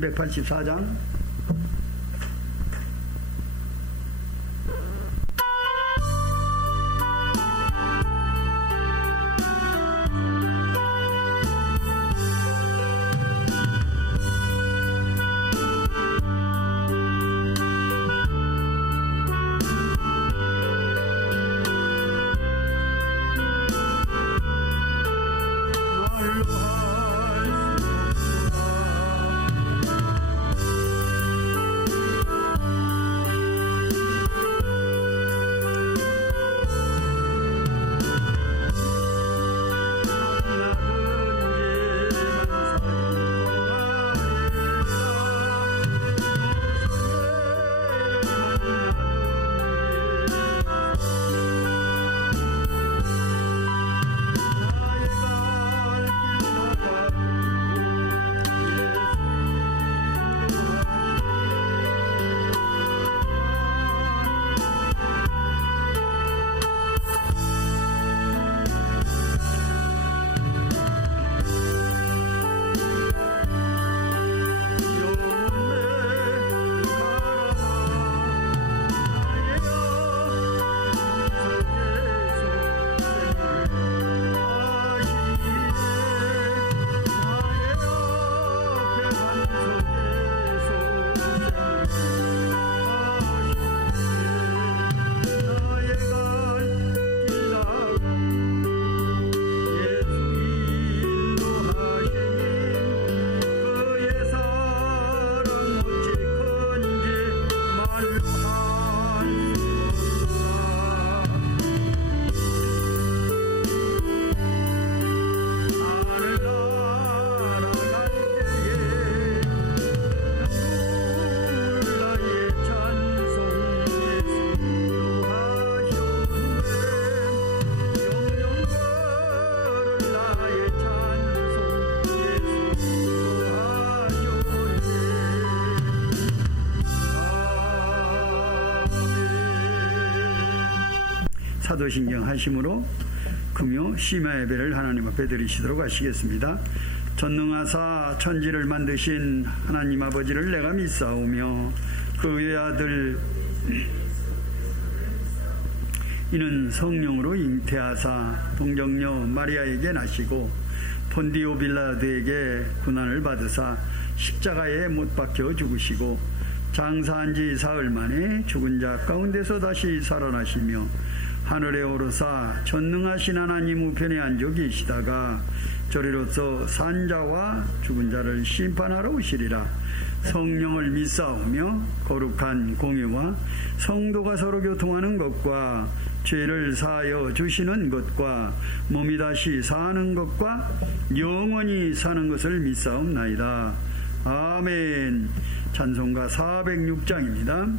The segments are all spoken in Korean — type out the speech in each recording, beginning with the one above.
184장 사도신경 하심으로 금요 심야 예배를 하나님 앞에 드리시도록 하시겠습니다. 전능하사 천지를 만드신 하나님 아버지를 내가 믿사오며 그 외아들 이는 성령으로 잉태하사 동정녀 마리아에게 나시고 본디오 빌라드에게 고난을 받으사 십자가에 못 박혀 죽으시고 장사한 지 사흘 만에 죽은 자 가운데서 다시 살아나시며 하늘에 오르사 전능하신 하나님 우편에 앉아 계시다가 저리로서 산 자와 죽은 자를 심판하러 오시리라. 성령을 믿사오며 거룩한 공유와 성도가 서로 교통하는 것과 죄를 사하여 주시는 것과 몸이 다시 사는 것과 영원히 사는 것을 믿사옵나이다. 아멘. 찬송가 406장입니다.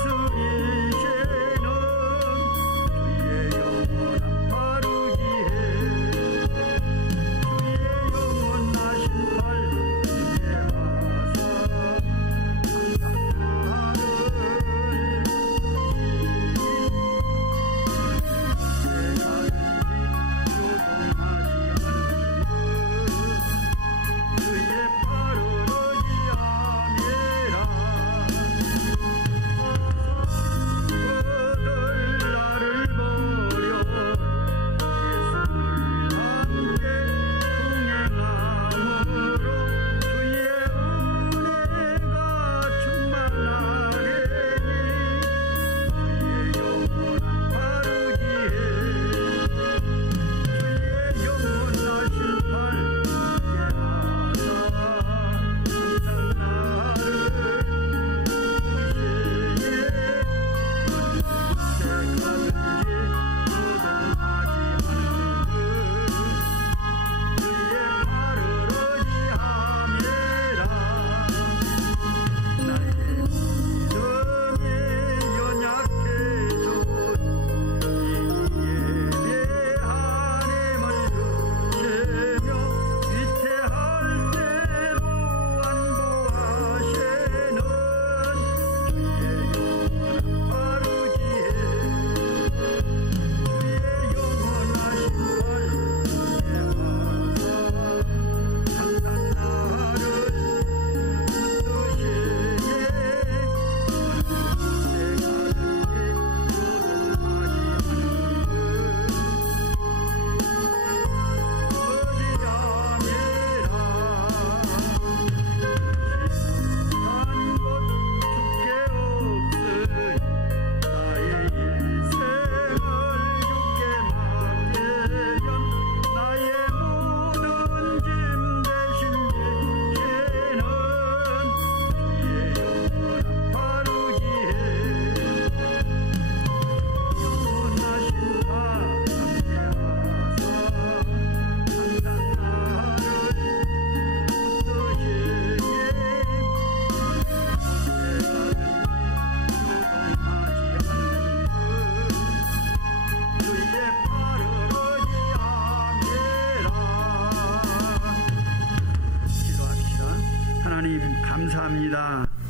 다스리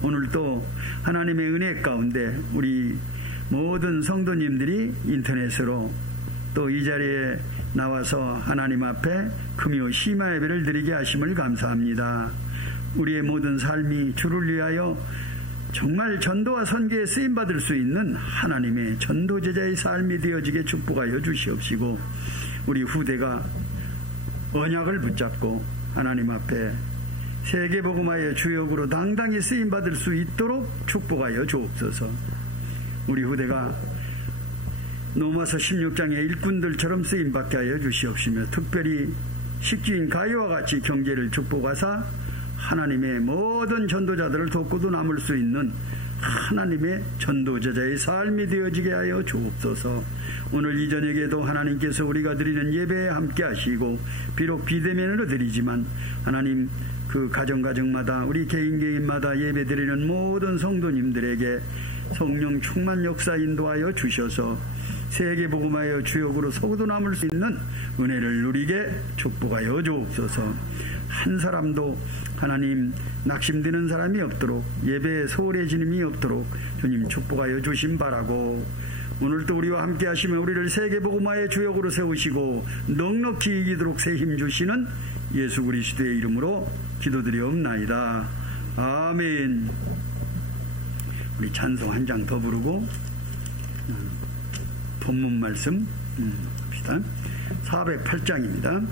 오늘도 하나님의 은혜 가운데 우리 모든 성도님들이 인터넷으로 또 이 자리에 나와서 하나님 앞에 금요 심야 예배를 드리게 하심을 감사합니다. 우리의 모든 삶이 주를 위하여 정말 전도와 선교에 쓰임받을 수 있는 하나님의 전도제자의 삶이 되어지게 축복하여 주시옵시고, 우리 후대가 언약을 붙잡고 하나님 앞에 세계복음화의 주역으로 당당히 쓰임받을 수 있도록 축복하여 주옵소서. 우리 후대가 로마서 16장의 일꾼들처럼 쓰임받게 하여 주시옵시며, 특별히 식주인 가이와 같이 경제를 축복하사 하나님의 모든 전도자들을 돕고도 남을 수 있는 하나님의 전도제자의 삶이 되어지게 하여 주옵소서. 오늘 이 저녁에도 하나님께서 우리가 드리는 예배에 함께 하시고, 비록 비대면으로 드리지만 하나님 그 가정마다 우리 개인마다 예배 드리는 모든 성도님들에게 성령 충만 역사 인도하여 주셔서 세계복음화의 주역으로 서구도 남을 수 있는 은혜를 누리게 축복하여 주옵소서. 한 사람도 하나님 낙심되는 사람이 없도록, 예배에 소홀해지님이 없도록 주님 축복하여 주심 바라고, 오늘도 우리와 함께 하시며 우리를 세계복음화의 주역으로 세우시고 넉넉히 이기도록 새 힘 주시는 예수 그리스도의 이름으로 기도드리옵나이다. 아멘. 우리 찬송 한 장 더 부르고 본문 말씀 합시다. 408장입니다.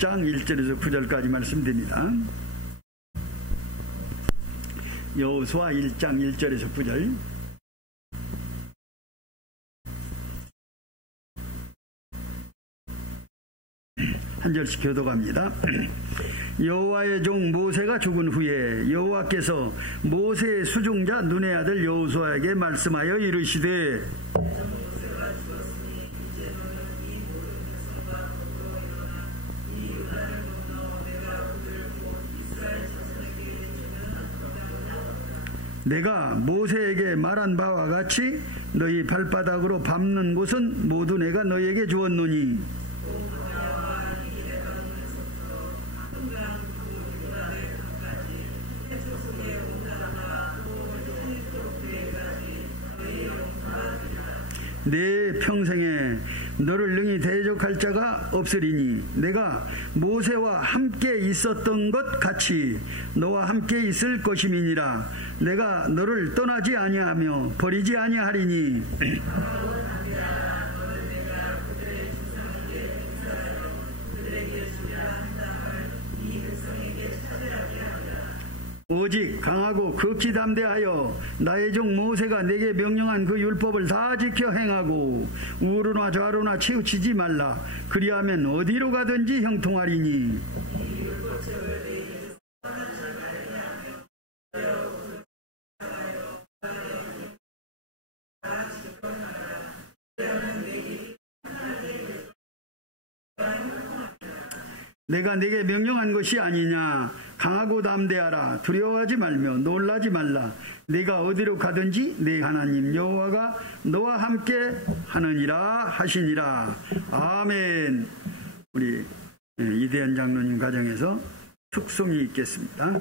장 1절에서 9절까지 말씀드립니다. 여호수아 1장 1절에서 9절. 한 절씩 교독합니다. 여호와의 종 모세가 죽은 후에 여호와께서 모세의 수종자 눈의 아들 여호수아에게 말씀하여 이르시되, 내가 모세에게 말한 바와 같이 너희 발바닥으로 밟는 곳은 모두 내가 너희에게 주었노니 내 평생에 너를 능히 대적할 자가 없으리니 내가 모세와 함께 있었던 것 같이 너와 함께 있을 것임이니라. 내가 너를 떠나지 아니하며 버리지 아니하리니 오직 강하고 극히 담대하여 나의 종 모세가 내게 명령한 그 율법을 다 지켜 행하고 우로나 좌로나 치우치지 말라. 그리하면 어디로 가든지 형통하리니 내가 네게 명령한 것이 아니냐. 강하고 담대하라. 두려워하지 말며 놀라지 말라. 네가 어디로 가든지 네 하나님 여호와가 너와 함께 하느니라 하시니라. 아멘. 우리 이대한 장로님 가정에서 특송이 있겠습니다.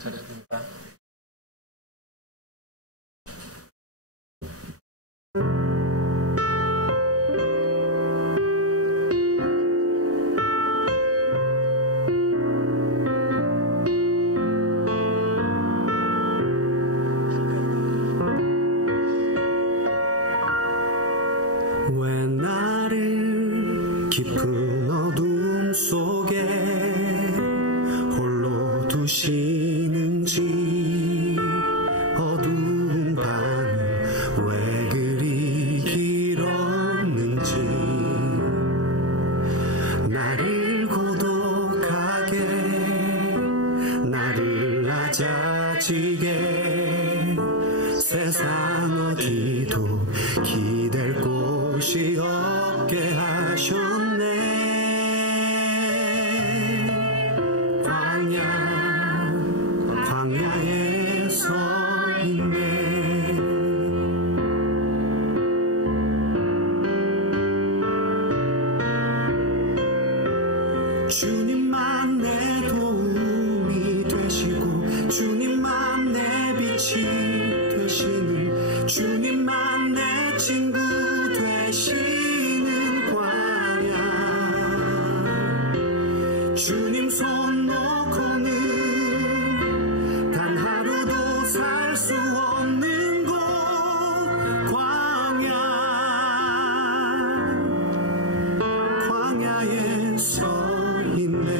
잘했습니다. 왜 나를 깊은 어둠 속에 홀로 두시는지 어두운 밤은 왜 그리 길었는지 나를 고독하게 나를 낮아지게 세상 어디도 기댈 곳이 없게 하셨네. 광야에 서 있네. 주님만 내 도움이 되시고 주님만 내 빛이 되시는 주님만 내 친구 되시는 광야. 주님 손 놓고는 단 하루도 살 수 없는 곳 광야에 서 있네.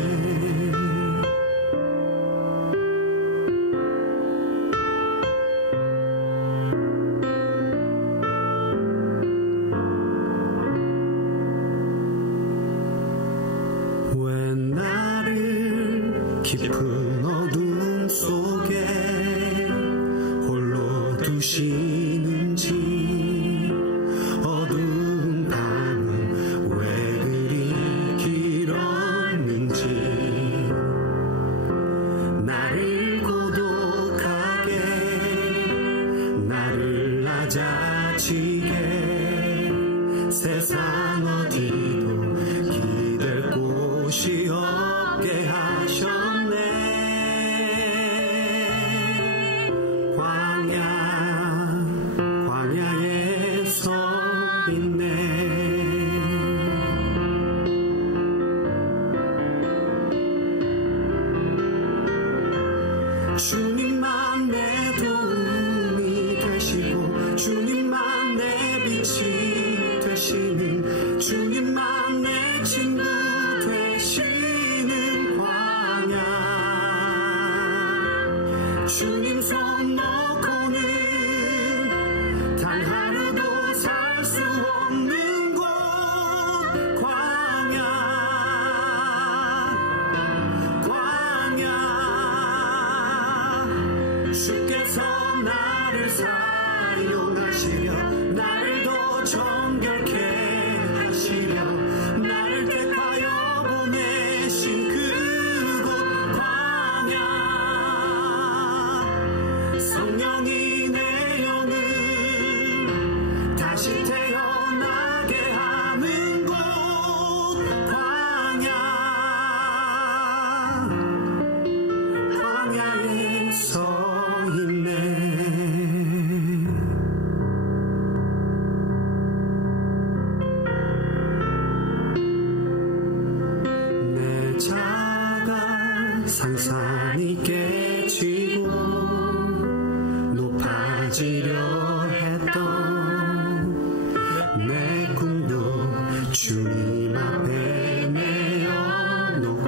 왜 나를 깊은 어둠 속에 홀로 두시는지 어두운 밤은 왜 그리 길었는지 나를 고독하게 나를 낮아지게 세상 어디도 기댈 곳이 없게 하셨네. 다시 태어나게 하는 곳 광야에 서 있네. 내 자가 상상이 깨지고 높아지려 했던 내 꿈도 주님 앞에 내어놓고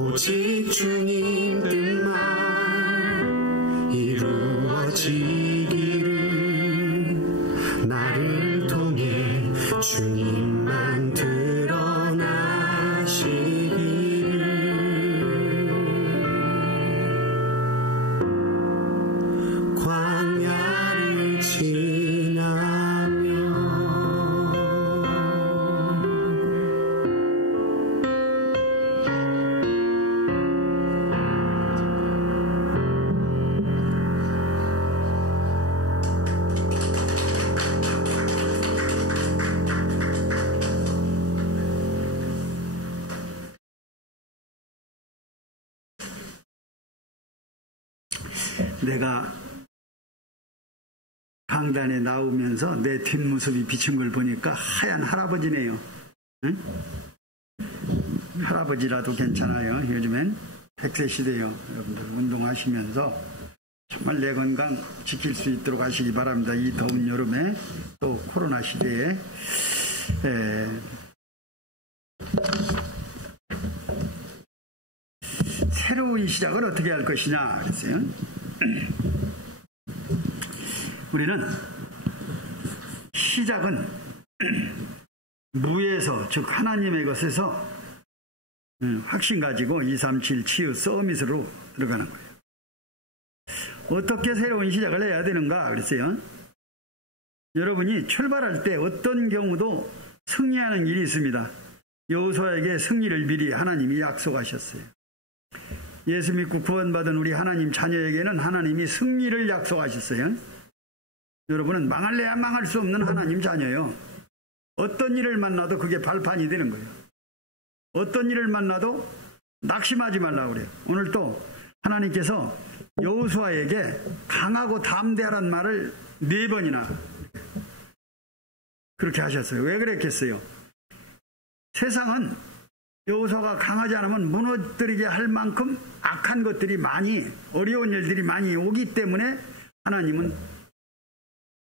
오직 주님 뜻만 이루어지기를 나를 통해 주님만 드러나시기를 광야를 지나며 내가 강단에 나오면서 내 뒷모습이 비친 걸 보니까 하얀 할아버지네요. 응? 할아버지라도 괜찮아요. 요즘엔 100세 시대요. 여러분들 운동하시면서 정말 내 건강 지킬 수 있도록 하시기 바랍니다. 이 더운 여름에 또 코로나 시대에 새로운 시작을 어떻게 할 것이냐 그랬어요. 우리는 시작은 무에서, 즉 하나님의 것에서 확신 가지고 237 치유 서밋으로 들어가는 거예요. 어떻게 새로운 시작을 해야 되는가 그랬어요. 여러분이 출발할 때 어떤 경우도 승리하는 일이 있습니다. 여호수아에게 승리를 미리 하나님이 약속하셨어요. 예수 믿고 구원받은 우리 하나님 자녀에게는 하나님이 승리를 약속하셨어요. 여러분은 망할래야 망할 수 없는 하나님 자녀예요. 어떤 일을 만나도 그게 발판이 되는 거예요. 어떤 일을 만나도 낙심하지 말라고 그래요. 오늘 또 하나님께서 여호수아에게 강하고 담대하란 말을 4번이나 그렇게 하셨어요. 왜 그랬겠어요? 세상은 여호수아가 강하지 않으면 무너뜨리게 할 만큼 악한 것들이 많이, 어려운 일들이 많이 오기 때문에 하나님은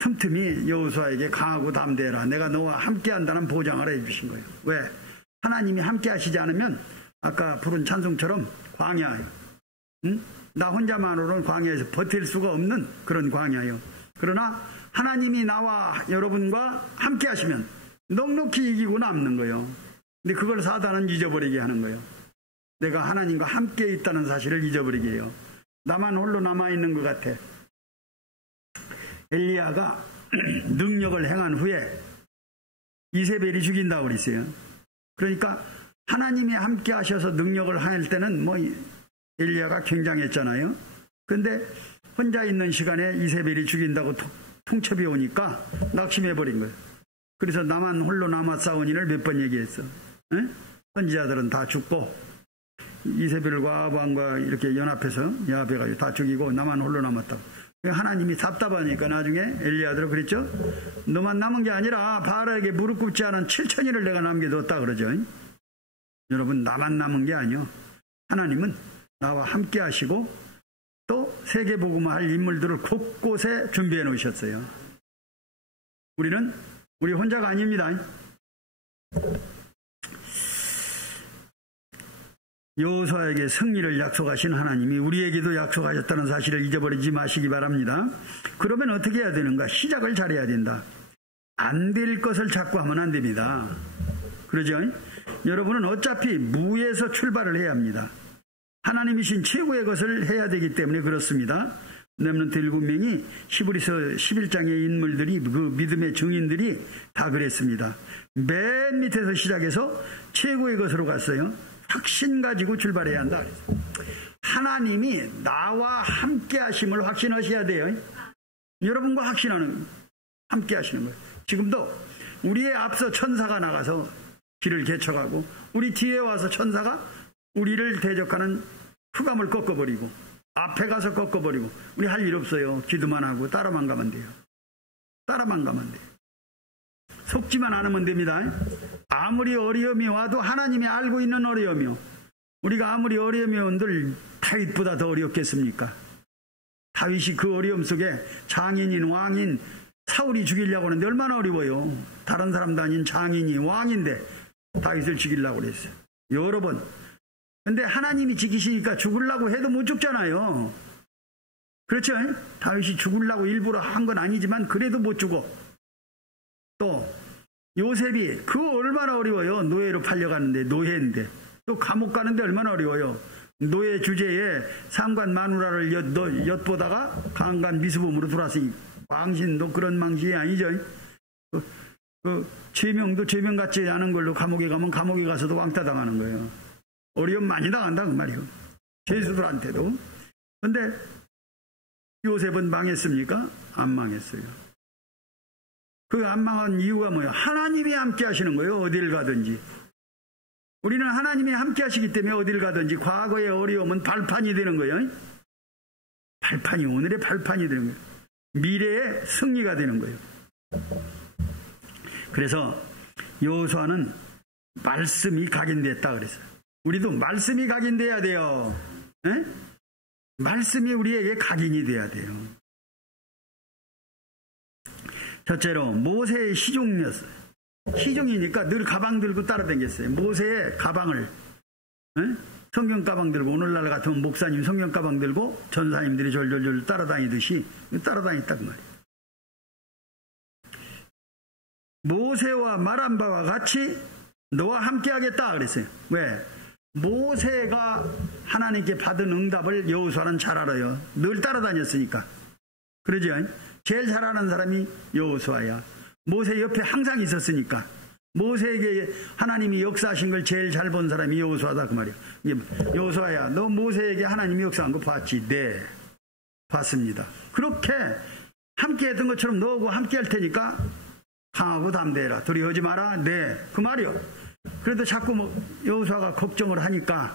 틈틈이 여호수아에게 강하고 담대해라, 내가 너와 함께 한다는 보장을 해주신 거예요. 왜? 하나님이 함께 하시지 않으면 아까 부른 찬송처럼 광야예요. 나 혼자만으로는 광야에서 버틸 수가 없는 그런 광야예요. 그러나 하나님이 나와 여러분과 함께 하시면 넉넉히 이기고 남는 거예요. 근데 그걸 사단은 잊어버리게 하는 거예요. 내가 하나님과 함께 있다는 사실을 잊어버리게 해요. 나만 홀로 남아있는 것 같아. 엘리야가 능력을 행한 후에 이세벨이 죽인다고 그랬어요. 그러니까 하나님이 함께 하셔서 능력을 할 때는 뭐 엘리야가 굉장했잖아요. 근데 혼자 있는 시간에 이세벨이 죽인다고 통첩이 오니까 낙심해버린 거예요. 그래서 나만 홀로 남아 싸우니를 몇 번 얘기했어. 응? 선지자들은 다 죽고 이세벨과 아방과 이렇게 연합해가지고 다 죽이고 나만 홀로 남았다고. 하나님이 답답하니까 나중에 엘리야들은 그랬죠. 너만 남은 게 아니라 바알에게 무릎 꿇지 않은 7천인을 내가 남겨뒀다 그러죠. 여러분, 나만 남은 게 아니요. 하나님은 나와 함께 하시고 또 세계복음화 할 인물들을 곳곳에 준비해 놓으셨어요. 우리 혼자가 아닙니다. 여호수아에게 승리를 약속하신 하나님이 우리에게도 약속하셨다는 사실을 잊어버리지 마시기 바랍니다. 그러면 어떻게 해야 되는가? 시작을 잘해야 된다. 안 될 것을 자꾸 하면 안 됩니다. 그러죠? 여러분은 어차피 무에서 출발을 해야 합니다. 하나님이신 최고의 것을 해야 되기 때문에 그렇습니다. 렘넌트 7명이 히브리서 11장의 인물들이, 그 믿음의 증인들이 다 그랬습니다. 맨 밑에서 시작해서 최고의 것으로 갔어요. 확신 가지고 출발해야 한다. 하나님이 나와 함께 하심을 확신하셔야 돼요. 여러분과 확신하는, 함께 하시는 거예요. 지금도 우리의 앞서 천사가 나가서 길을 개척하고 우리 뒤에 와서 천사가 우리를 대적하는 흑암을 꺾어버리고 앞에 가서 꺾어버리고 우리 할 일 없어요. 기도만 하고 따라만 가면 돼요. 따라만 가면 돼요. 속지만 않으면 됩니다. 아무리 어려움이 와도 하나님이 알고 있는 어려움이요. 우리가 아무리 어려움이 온들 다윗보다 더 어렵겠습니까? 다윗이 그 어려움 속에 장인인 왕인 사울이 죽이려고 하는데 얼마나 어려워요. 다른 사람도 아닌 장인이 왕인데 다윗을 죽이려고 그랬어요. 여러 번. 근데 하나님이 지키시니까 죽으려고 해도 못 죽잖아요. 그렇죠? 다윗이 죽으려고 일부러 한 건 아니지만 그래도 못 죽어. 또 요셉이 그거 얼마나 어려워요. 노예로 팔려가는데, 노예인데 또 감옥 가는데 얼마나 어려워요. 노예 주제에 상관 마누라를 엿보다가 강간 미수범으로 들어왔으니 망신도 그런 망신이 아니죠. 죄명도 죄명 같지 않은 걸로 감옥에 가면 감옥에 가서도 왕따 당하는 거예요. 어려움 많이 당한다 그 말이에요. 죄수들한테도. 근데 요셉은 망했습니까? 안 망했어요. 그 안 망한 이유가 뭐예요? 하나님이 함께 하시는 거예요. 어딜 가든지. 우리는 하나님이 함께 하시기 때문에 어딜 가든지 과거의 어려움은 발판이 되는 거예요. 발판이, 오늘의 발판이 되는 거예요. 미래의 승리가 되는 거예요. 그래서 여호수아는 말씀이 각인됐다 그랬어요. 우리도 말씀이 각인돼야 돼요. 에? 말씀이 우리에게 각인이 돼야 돼요. 첫째로 모세의 시종이었어요. 시종이니까 늘 가방 들고 따라다녔어요. 모세의 가방을, 성경 가방 들고, 오늘날 같으면 목사님 성경 가방 들고 전사님들이 졸졸졸 따라다니듯이 따라다녔다 그 말이에요. 모세와 말한 바와 같이 너와 함께 하겠다 그랬어요. 왜? 모세가 하나님께 받은 응답을 여호수아는 잘 알아요. 늘 따라다녔으니까. 그러죠? 제일 잘 아는 사람이 여호수아야. 모세 옆에 항상 있었으니까. 모세에게 하나님이 역사하신 걸 제일 잘 본 사람이 여호수아다 그 말이야. 여호수아야, 너 모세에게 하나님이 역사한 거 봤지? 네, 봤습니다. 그렇게 함께 했던 것처럼 너하고 함께 할 테니까 강하고 담대해라. 두려워하지 마라. 네, 그 말이요. 그래도 자꾸 여호수아가 걱정을 하니까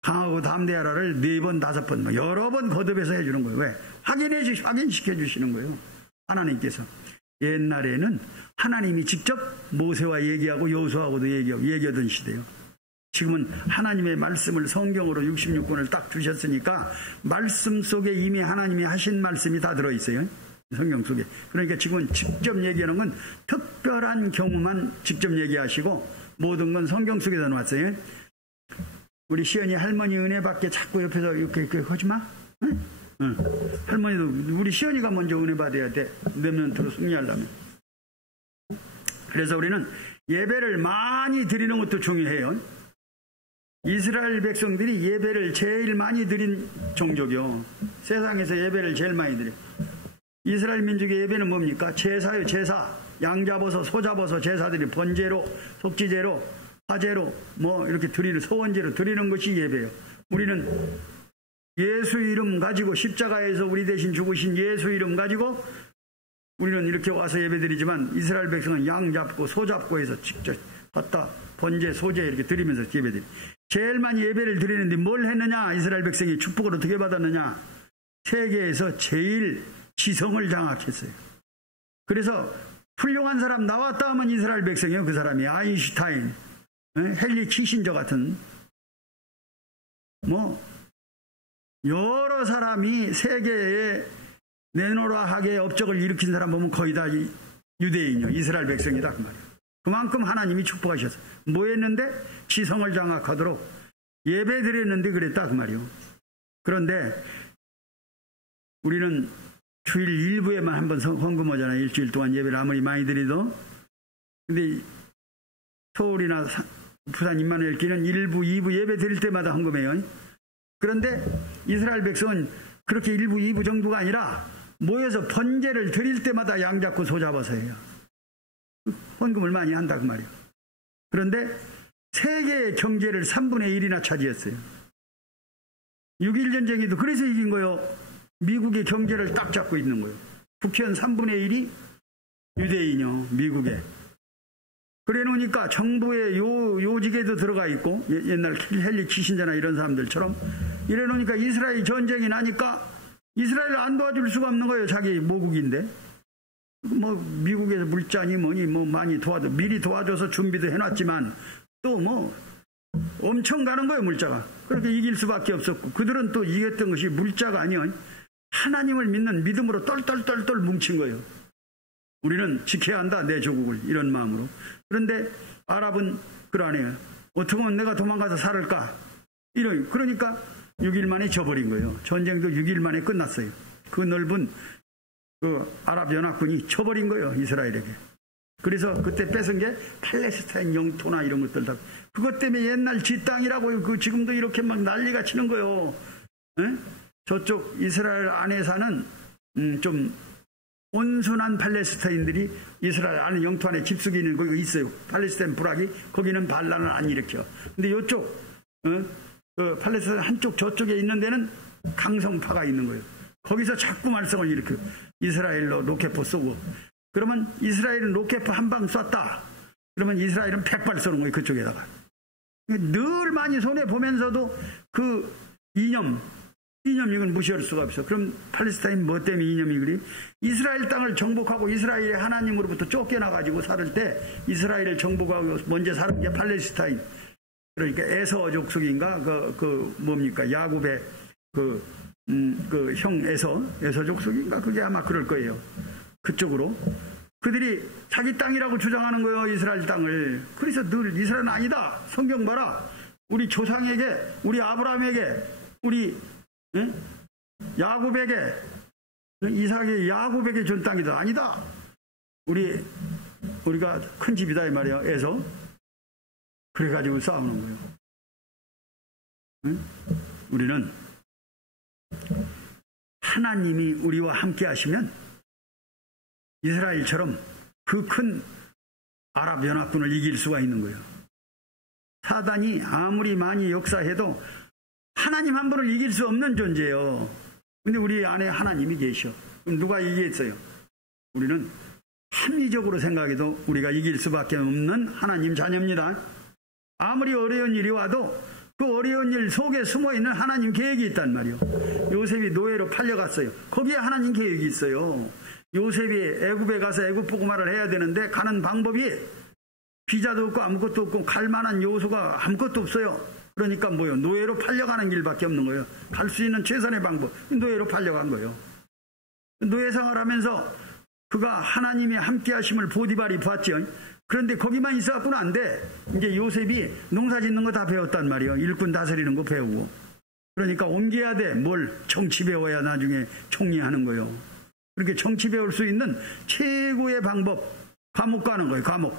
강하고 담대하라를 4번, 5번, 여러 번 거듭해서 해주는 거예요. 왜? 확인시켜 주시는 거예요. 하나님께서. 옛날에는 하나님이 직접 모세와 얘기하고 여호수아하고도 얘기하던 시대예요. 지금은 하나님의 말씀을 성경으로 66권을 딱 주셨으니까 말씀 속에 이미 하나님이 하신 말씀이 다 들어있어요. 성경 속에. 그러니까 지금은 직접 얘기하는 건 특별한 경우만 직접 얘기하시고 모든 건 성경 속에다 놓았어요. 우리 시연이 할머니 은혜 받게 자꾸 옆에서 이렇게 하지 마. 응? 응. 할머니도 우리 시연이가 먼저 은혜 받아야 돼. 렘넌트로 승리하려면. 그래서 우리는 예배를 많이 드리는 것도 중요해요. 이스라엘 백성들이 예배를 제일 많이 드린 종족이요. 세상에서 예배를 제일 많이 드려요. 이스라엘 민족의 예배는 뭡니까? 제사요, 제사. 양 잡아서 소 잡아서 제사들이 번제로, 속지제로, 화제로 이렇게 드리는, 소원제로 드리는 것이 예배예요. 우리는 예수 이름 가지고 십자가에서 우리 대신 죽으신 예수 이름 가지고 우리는 이렇게 와서 예배드리지만 이스라엘 백성은 양 잡고 소 잡고 해서 직접 갖다 번제, 소제 이렇게 드리면서 예배드려요. 제일 많이 예배를 드리는데 뭘 했느냐? 이스라엘 백성이 축복을 어떻게 받았느냐? 세계에서 제일 지성을 장악했어요. 그래서 훌륭한 사람 나왔다 하면 이스라엘 백성이요. 그 사람이 아인슈타인, 헨리 키신저 같은 여러 사람이 세계에 내노라하게 업적을 일으킨 사람 보면 거의 다 유대인이요. 이스라엘 백성이다 그 말이에요. 그만큼 하나님이 축복하셨어요. 뭐 했는데? 지성을 장악하도록 예배 드렸는데 그랬다 그 말이에요. 그런데 우리는 주일 일부에만 한번 헌금하잖아요. 일주일 동안 예배를 아무리 많이 드리도. 근데 서울이나 부산 임마누엘교회는 1부, 2부 예배 드릴 때마다 헌금해요. 그런데 이스라엘 백성은 그렇게 1부, 2부 정도가 아니라 모여서 번제를 드릴 때마다 양 잡고 소 잡아서 해요. 헌금을 많이 한다 그 말이에요. 그런데 세계의 경제를 3분의 1이나 차지했어요. 6.1 전쟁에도 그래서 이긴 거예요. 미국의 경제를 딱 잡고 있는 거예요. 국회의원 3분의 1이 유대인이요, 미국에. 그래 놓으니까 정부의 요직에도 들어가 있고, 옛날 헨리 키신저나 이런 사람들처럼 이래 놓으니까 이스라엘 전쟁이 나니까 이스라엘을 안 도와줄 수가 없는 거예요. 자기 모국인데. 뭐 미국에서 물자니 뭐니 뭐 많이 미리 도와줘서 준비도 해놨지만 또 뭐 엄청 가는 거예요, 물자가. 그렇게 이길 수밖에 없었고, 그들은 또 이겼던 것이 물자가 아니요, 하나님을 믿는 믿음으로 똘똘똘똘 뭉친 거예요. 우리는 지켜야 한다, 내 조국을. 이런 마음으로. 그런데 아랍은 그러네요. 어떻게 하면 내가 도망가서 살을까? 그러니까 6일 만에 져버린 거예요. 전쟁도 6일 만에 끝났어요. 그 넓은 그 아랍 연합군이 져버린 거예요, 이스라엘에게. 그래서 그때 뺏은 게 팔레스타인 영토나 이런 것들 다. 그것 때문에 옛날 지 땅이라고 그 지금도 이렇게 막 난리가 치는 거예요. 에? 저쪽 이스라엘 안에 사는 좀 온순한 팔레스타인들이 이스라엘 안에 영토 안에 집속에 있는 거기 있어요. 팔레스타인 불악이 거기는 반란을 안 일으켜. 근데 이쪽 그 팔레스타인 한쪽 저쪽에 있는 데는 강성파가 있는 거예요. 거기서 자꾸 말썽을 일으켜. 이스라엘로 로켓포 쏘고. 그러면 이스라엘은 로켓포 한 방 쐈다. 그러면 이스라엘은 100발 쏘는 거예요, 그쪽에다가. 늘 많이 손해보면서도 그 이념 이건 무시할 수가 없어. 그럼 팔레스타인 뭐 때문에 이념이 그리? 이스라엘 땅을 정복하고 이스라엘의 하나님으로부터 쫓겨나가지고 살을 때 이스라엘을 정복하고 먼저 사는 게 팔레스타인. 그러니까 에서 족속인가? 뭡니까? 야곱의 형 에서 족속인가? 그게 아마 그럴 거예요. 그쪽으로. 그들이 자기 땅이라고 주장하는 거예요, 이스라엘 땅을. 그래서 늘 이스라엘은 아니다. 성경 봐라. 우리 조상에게, 우리 아브라함에게, 우리 야곱에게, 이삭에게, 야곱에게 준 땅이다. 아니다. 우리가 큰 집이다 이 말이에요. 에서. 그래가지고 싸우는 거예요. 우리는 하나님이 우리와 함께 하시면 이스라엘처럼 그 큰 아랍 연합군을 이길 수가 있는 거예요. 사단이 아무리 많이 역사해도 하나님 한 분을 이길 수 없는 존재예요. 근데 우리 안에 하나님이 계셔. 그럼 누가 이기겠어요? 우리는 합리적으로 생각해도 우리가 이길 수밖에 없는 하나님 자녀입니다. 아무리 어려운 일이 와도 그 어려운 일 속에 숨어있는 하나님 계획이 있단 말이에요. 요셉이 노예로 팔려갔어요. 거기에 하나님 계획이 있어요. 요셉이 애굽에 가서 애굽 복음화를 해야 되는데 가는 방법이 비자도 없고 아무것도 없고 갈 만한 요소가 아무것도 없어요. 그러니까 뭐요? 노예로 팔려가는 길밖에 없는 거예요. 갈 수 있는 최선의 방법, 노예로 팔려간 거예요. 노예 생활하면서 그가 하나님의 함께 하심을 보디발이 봤죠. 그런데 거기만 있어갖고는 안 돼. 이제 요셉이 농사 짓는 거 다 배웠단 말이에요. 일꾼 다스리는 거 배우고. 그러니까 옮겨야 돼. 뭘? 정치 배워야 나중에 총리하는 거예요. 그렇게 정치 배울 수 있는 최고의 방법, 감옥 가는 거예요. 감옥.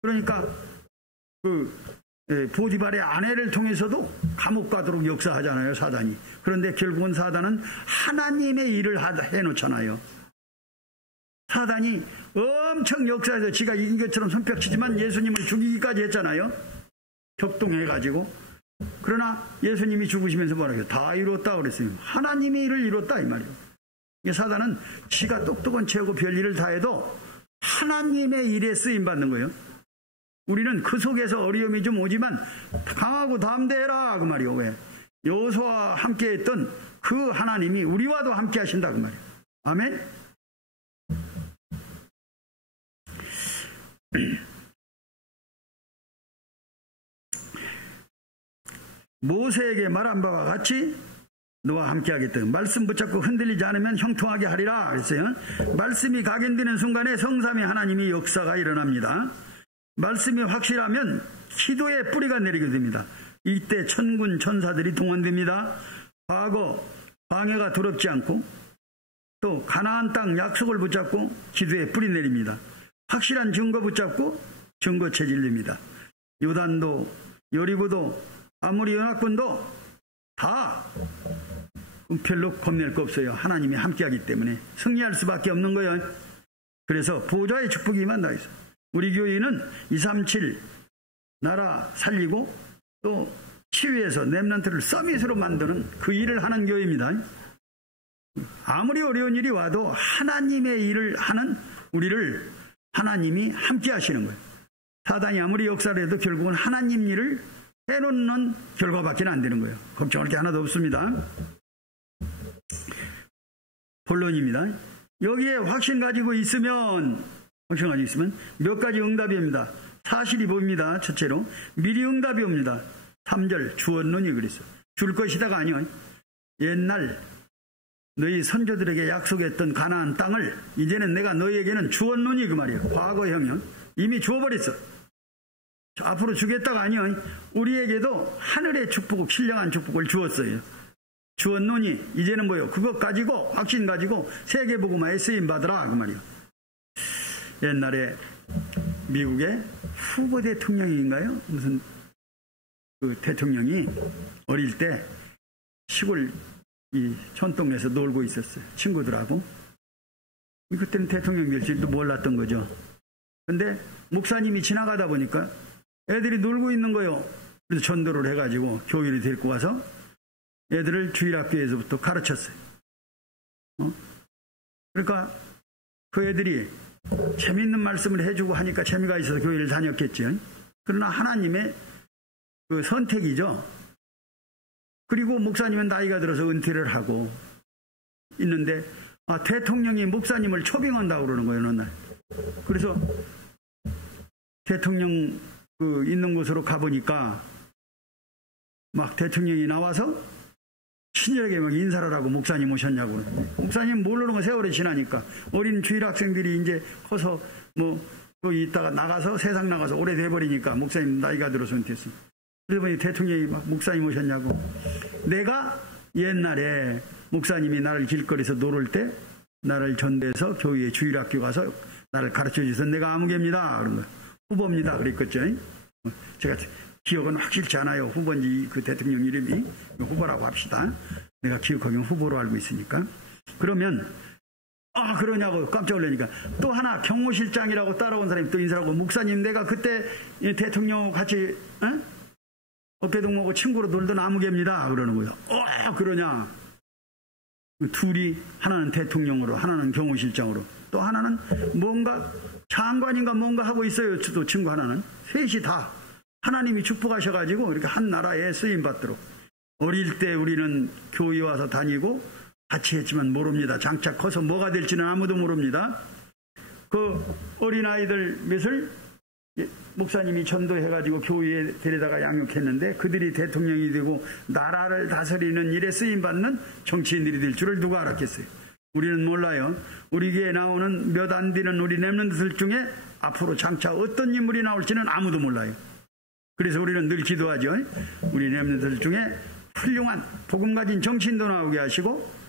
그러니까 보디발의 아내를 통해서도 감옥 가도록 역사하잖아요, 사단이. 그런데 결국은 사단은 하나님의 일을 해놓잖아요. 사단이 엄청 역사해서 지가 이긴 것처럼 손뼉치지만 예수님을 죽이기까지 했잖아요. 격동해가지고. 그러나 예수님이 죽으시면서 뭐라고요? 다 이뤘다 그랬어요. 하나님의 일을 이뤘다 이 말이에요. 사단은 지가 똑똑한 채우고 별일을 다 해도 하나님의 일에 쓰임받는 거예요. 우리는 그 속에서 어려움이 좀 오지만 강하고 담대해라 그 말이에요. 왜? 여호수아와 함께 했던 그 하나님이 우리와도 함께 하신다 그 말이에요. 아멘. 모세에게 말한 바와 같이 너와 함께 하겠다. 말씀 붙잡고 흔들리지 않으면 형통하게 하리라 그랬어요. 말씀이 각인되는 순간에 성삼위 하나님이 역사가 일어납니다. 말씀이 확실하면 기도의 뿌리가 내리게 됩니다. 이때 천군 천사들이 동원됩니다. 과거 방해가 두렵지 않고 또 가나안 땅 약속을 붙잡고 기도의 뿌리 내립니다. 확실한 증거 붙잡고 증거 체질립니다. 요단도 여리고도 아무리 연합군도 다 별로 겁낼 거 없어요. 하나님이 함께하기 때문에 승리할 수밖에 없는 거예요. 그래서 보좌의 축복이 임한다. 우리 교회는 237 나라 살리고 또 치유해서 렘넌트를 서밋으로 만드는 그 일을 하는 교회입니다. 아무리 어려운 일이 와도 하나님의 일을 하는 우리를 하나님이 함께 하시는 거예요. 사단이 아무리 역사를 해도 결국은 하나님 일을 해놓는 결과밖에 안 되는 거예요. 걱정할 게 하나도 없습니다. 본론입니다. 여기에 확신 가지고 있으면 몇 가지 응답이 옵니다. 사실이 보입니다. 첫째로 미리 응답이 옵니다. 3절 주었노니 그랬어요. 줄 것이다가 아니요. 옛날 너희 선조들에게 약속했던 가나안 땅을 이제는 내가 너희에게는 주었노니 그 말이에요. 과거형이요. 이미 주어버렸어. 앞으로 주겠다가 아니요. 우리에게도 하늘의 축복, 신령한 축복을 주었어요. 주었노니 이제는 뭐요? 그것 가지고 확신 가지고 세계복음화에 쓰임 받으라 그 말이에요. 옛날에 미국의 후보 대통령인가요? 무슨 그 대통령이 어릴 때 시골 이 촌동네에서 놀고 있었어요. 친구들하고. 그때는 대통령 될 줄도 몰랐던 거죠. 근데 목사님이 지나가다 보니까 애들이 놀고 있는 거예요. 그래서 전도를 해가지고 교회를 데리고 와서 애들을 주일학교에서부터 가르쳤어요. 그러니까 그 애들이 재밌는 말씀을 해주고 하니까 재미가 있어서 교회를 다녔겠죠. 그러나 하나님의 그 선택이죠. 그리고 목사님은 나이가 들어서 은퇴를 하고 있는데 대통령이 목사님을 초빙한다고 그러는 거예요. 어느 날. 그래서 대통령 그 있는 곳으로 가보니까 막 대통령이 나와서 친절하게 막 인사를 하고 목사님 오셨냐고. 목사님 모르는 거 세월이 지나니까 어린 주일학생들이 이제 커서 뭐 거기 있다가 나가서 세상 나가서 오래 돼버리니까 목사님 나이가 들어서 은퇴했어. 그러더니 대통령이 막 목사님 오셨냐고. 내가 옛날에 목사님이 나를 길거리에서 놀을 때 나를 전대해서 교회에 주일학교 가서 나를 가르쳐 주셔서 내가 아무개입니다. 그런 거. 후보입니다. 그랬겠죠. 제가 기억은 확실치 않아요. 후보인지 그 대통령 이름이 후보라고 합시다. 내가 기억하기는 후보로 알고 있으니까. 그러면 그러냐고 깜짝 놀라니까 또 하나 경호실장이라고 따라온 사람이 또 인사하고 목사님 내가 그때 대통령 같이 어깨동무하고 친구로 놀던 아무개입니다. 그러는 거예요. 그러냐. 둘이 하나는 대통령으로 하나는 경호실장으로 또 하나는 뭔가 장관인가 뭔가 하고 있어요. 또 친구 하나는. 셋이 다 하나님이 축복하셔가지고 이렇게 한 나라에 쓰임받도록. 어릴 때 우리는 교회 와서 다니고 같이 했지만 모릅니다. 장차 커서 뭐가 될지는 아무도 모릅니다. 그 어린아이들 몇을 목사님이 전도해가지고 교회에 데려다가 양육했는데 그들이 대통령이 되고 나라를 다스리는 일에 쓰임받는 정치인들이 될 줄을 누가 알았겠어요. 우리는 몰라요. 우리 교회에 나오는 몇 안 되는 우리 렘넌트들 중에 앞으로 장차 어떤 인물이 나올지는 아무도 몰라요. 그래서 우리는 늘 기도하죠. 우리 렘넌트들 중에 훌륭한 복음 가진 정치인도 나오게 하시고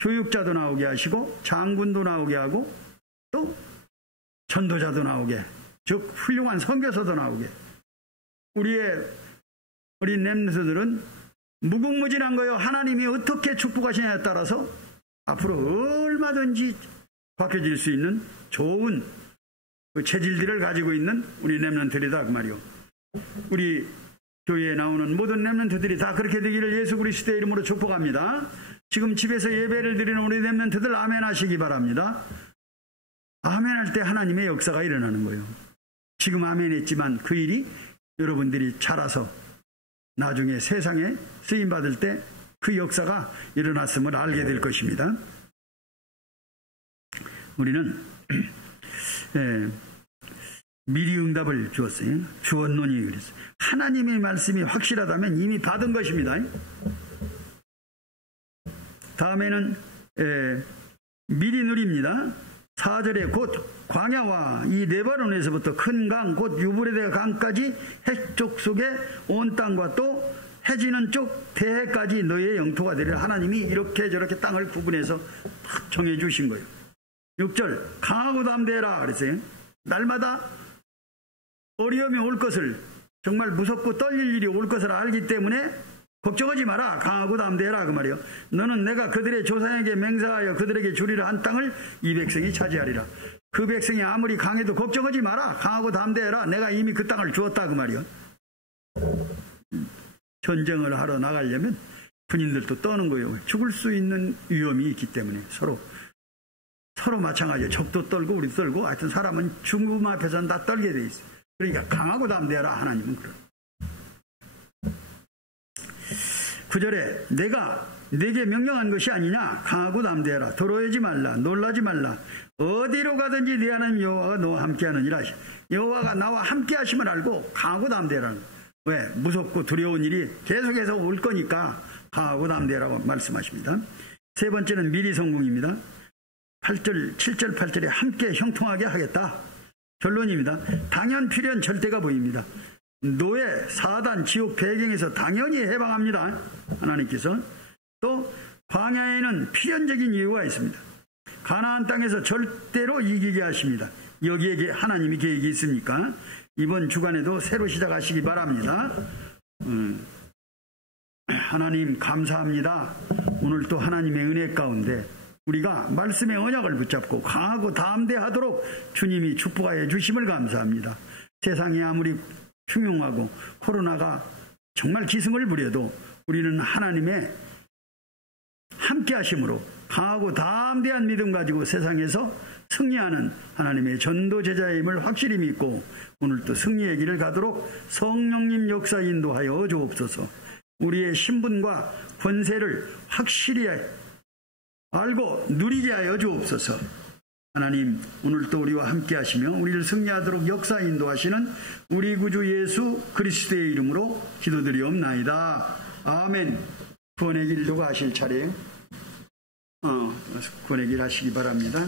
교육자도 나오게 하시고 장군도 나오게 하고 또 전도자도 나오게, 즉 훌륭한 선교사도 나오게. 우리의 어린 렘넌트들은 무궁무진한 거예요. 하나님이 어떻게 축복하시냐에 따라서 앞으로 얼마든지 바뀌어질 수 있는 좋은 그 체질들을 가지고 있는 우리 렘넌트들이다 그 말이요. 우리 교회에 나오는 모든 렘넌트들이 다 그렇게 되기를 예수 그리스도의 이름으로 축복합니다. 지금 집에서 예배를 드리는 우리 렘넌트들 아멘 하시기 바랍니다. 아멘 할 때 하나님의 역사가 일어나는 거예요. 지금 아멘 했지만 그 일이 여러분들이 자라서 나중에 세상에 쓰임받을 때 그 역사가 일어났음을 알게 될 것입니다. 우리는 미리 응답을 주었어요. 주었노니 그랬어요. 하나님의 말씀이 확실하다면 이미 받은 것입니다. 다음에는 미리 누립니다. 4절에 곧 광야와 이 레바논에서부터 큰 강 곧 유브레데 강까지 해쪽 속에 온 땅과 또 해지는 쪽 대해까지 너희의 영토가 되리라. 하나님이 이렇게 저렇게 땅을 구분해서 딱 정해주신 거예요. 6절 강하고 담대해라 그랬어요. 날마다 어려움이 올 것을, 정말 무섭고 떨릴 일이 올 것을 알기 때문에 걱정하지 마라. 강하고 담대해라 그 말이에요. 너는 내가 그들의 조상에게 맹세하여 그들에게 주리라 한 땅을 이 백성이 차지하리라. 그 백성이 아무리 강해도 걱정하지 마라. 강하고 담대해라. 내가 이미 그 땅을 주었다 그 말이에요. 전쟁을 하러 나가려면 군인들도 떠는 거예요. 죽을 수 있는 위험이 있기 때문에 서로 마찬가지예요. 적도 떨고 우리도 떨고 하여튼 사람은 죽음 앞에서는 다 떨게 돼 있어요. 그러니까 강하고 담대하라. 하나님은 그래요. 9절에 내가 내게 명령한 것이 아니냐. 강하고 담대하라. 더러워하지 말라. 놀라지 말라. 어디로 가든지 네 하나님 여호와가 너와 함께하느니라. 여호와가 나와 함께하심을 알고 강하고 담대하라. 왜? 무섭고 두려운 일이 계속해서 올 거니까 강하고 담대하라고 말씀하십니다. 세 번째는 미리 성공입니다. 7절 8절에 함께 형통하게 하겠다. 결론입니다. 당연 필연 절대가 보입니다. 노예, 사단, 지옥 배경에서 당연히 해방합니다. 하나님께서. 또 광야에는 필연적인 이유가 있습니다. 가나안 땅에서 절대로 이기게 하십니다. 여기에 하나님이 계획이 있으니까 이번 주간에도 새로 시작하시기 바랍니다. 하나님 감사합니다. 오늘 또 하나님의 은혜 가운데 우리가 말씀의 언약을 붙잡고 강하고 담대하도록 주님이 축복하여 주심을 감사합니다. 세상이 아무리 흉흉하고 코로나가 정말 기승을 부려도 우리는 하나님의 함께 하심으로 강하고 담대한 믿음 가지고 세상에서 승리하는 하나님의 전도 제자임을 확실히 믿고 오늘도 승리의 길을 가도록 성령님 역사 인도하여 주옵소서. 우리의 신분과 권세를 확실히 알고 누리게 하여 주옵소서. 하나님 오늘도 우리와 함께 하시며 우리를 승리하도록 역사 인도하시는 우리 구주 예수 그리스도의 이름으로 기도드리옵나이다. 아멘. 구원의 길 누가 하실 차례? 구원의 길 하시기 바랍니다.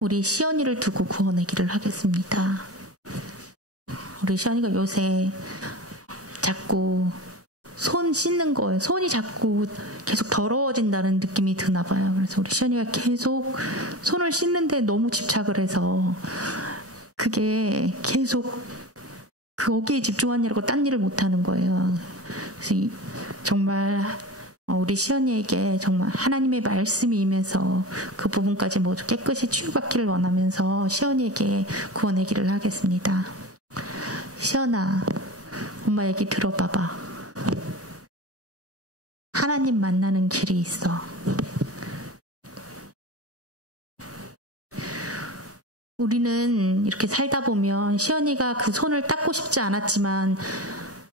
우리 시연이를 두고 구원의 길을 하겠습니다. 우리 시연이가 요새 자꾸 손 씻는 거에 손이 자꾸 계속 더러워진다는 느낌이 드나 봐요. 그래서 우리 시연이가 계속 손을 씻는데 너무 집착을 해서 그게 계속 거기에 집중하느라고 딴 일을 못하는 거예요. 그래서 정말 우리 시연이에게 정말 하나님의 말씀이 임해서 그 부분까지 모두 깨끗이 치유받기를 원하면서 시연이에게 구원의 길을 하겠습니다. 시연아, 엄마 얘기 들어봐봐. 하나님 만나는 길이 있어. 우리는 이렇게 살다 보면 시연이가 그 손을 닦고 싶지 않았지만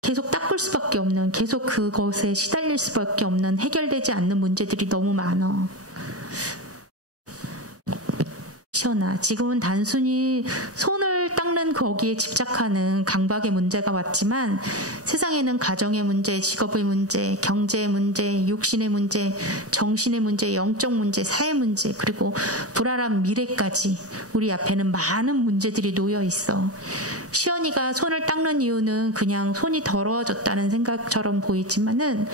계속 닦을 수밖에 없는, 계속 그것에 시달릴 수밖에 없는 해결되지 않는 문제들이 너무 많아. 시연아, 지금은 단순히 손을 닦는 거기에 집착하는 강박의 문제가 왔지만 세상에는 가정의 문제, 직업의 문제, 경제의 문제, 육신의 문제, 정신의 문제, 영적 문제, 사회 문제, 그리고 불안한 미래까지 우리 앞에는 많은 문제들이 놓여 있어. 시연이가 손을 닦는 이유는 그냥 손이 더러워졌다는 생각처럼 보이지만은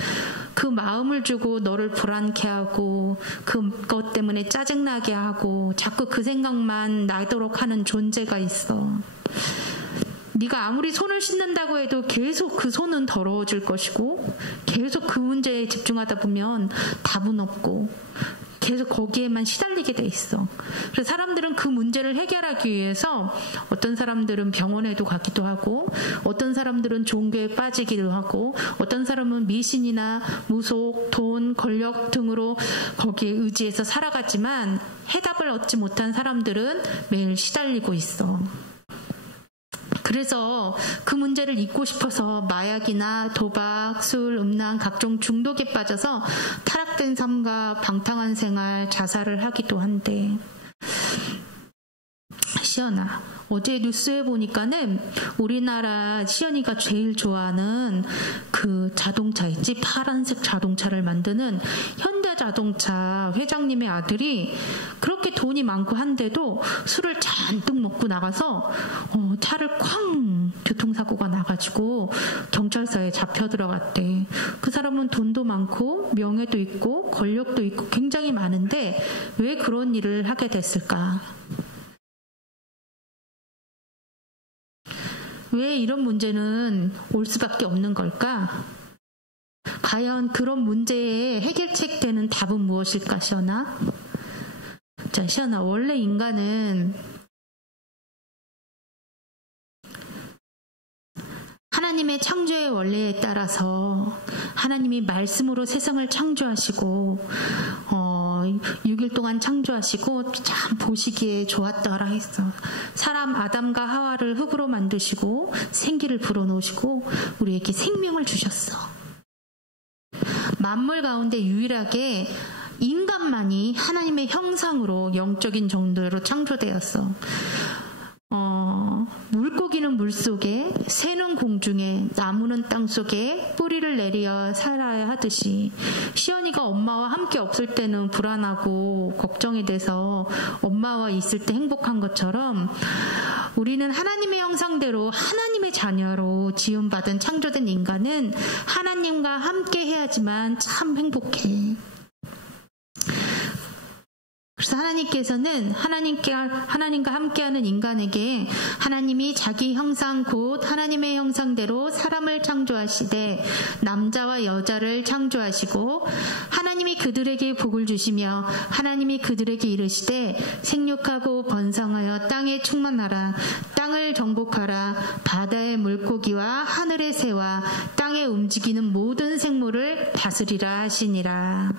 그 마음을 주고 너를 불안케 하고 그것 때문에 짜증나게 하고 자꾸 그 생각만 나도록 하는 존재가 있어. 네가 아무리 손을 씻는다고 해도 계속 그 손은 더러워질 것이고 계속 그 문제에 집중하다 보면 답은 없고 계속 거기에만 시달리게 돼 있어. 그래서 사람들은 그 문제를 해결하기 위해서 어떤 사람들은 병원에도 가기도 하고 어떤 사람들은 종교에 빠지기도 하고 어떤 사람은 미신이나 무속, 돈, 권력 등으로 거기에 의지해서 살아가지만 해답을 얻지 못한 사람들은 매일 시달리고 있어. 그래서 그 문제를 잊고 싶어서 마약이나 도박, 술, 음란, 각종 중독에 빠져서 타락된 삶과 방탕한 생활, 자살을 하기도 한대. 시연아, 어제 뉴스에 보니까는 우리나라 시연이가 제일 좋아하는 그 자동차 있지? 파란색 자동차를 만드는 현대자동차 회장님의 아들이 그렇게 돈이 많고 한데도 술을 잔뜩 먹고 나가서 차를 쾅 교통사고가 나가지고 경찰서에 잡혀 들어갔대. 그 사람은 돈도 많고 명예도 있고 권력도 있고 굉장히 많은데 왜 그런 일을 하게 됐을까? 왜 이런 문제는 올 수밖에 없는 걸까? 과연 그런 문제의 해결책 되는 답은 무엇일까, 시연아? 자, 시연아, 원래 인간은 하나님의 창조의 원리에 따라서 하나님이 말씀으로 세상을 창조하시고 6일 동안 창조하시고 참 보시기에 좋았더라 했어. 사람 아담과 하와를 흙으로 만드시고 생기를 불어넣으시고 우리에게 생명을 주셨어. 만물 가운데 유일하게 인간만이 하나님의 형상으로 영적인 정도로 창조되었어. 물고기는 물속에, 새는 공중에, 나무는 땅속에 뿌리를 내려 살아야 하듯이 시연이가 엄마와 함께 없을 때는 불안하고 걱정이 돼서 엄마와 있을 때 행복한 것처럼 우리는 하나님의 형상대로 하나님의 자녀로 지음받은 창조된 인간은 하나님과 함께 해야지만 참 행복해. 그래서 하나님께서는 하나님과 함께하는 인간에게 하나님이 자기 형상 곧 하나님의 형상대로 사람을 창조하시되 남자와 여자를 창조하시고 하나님이 그들에게 복을 주시며 하나님이 그들에게 이르시되 생육하고 번성하여 땅에 충만하라 땅을 정복하라 바다의 물고기와 하늘의 새와 땅에 움직이는 모든 생물을 다스리라 하시니라.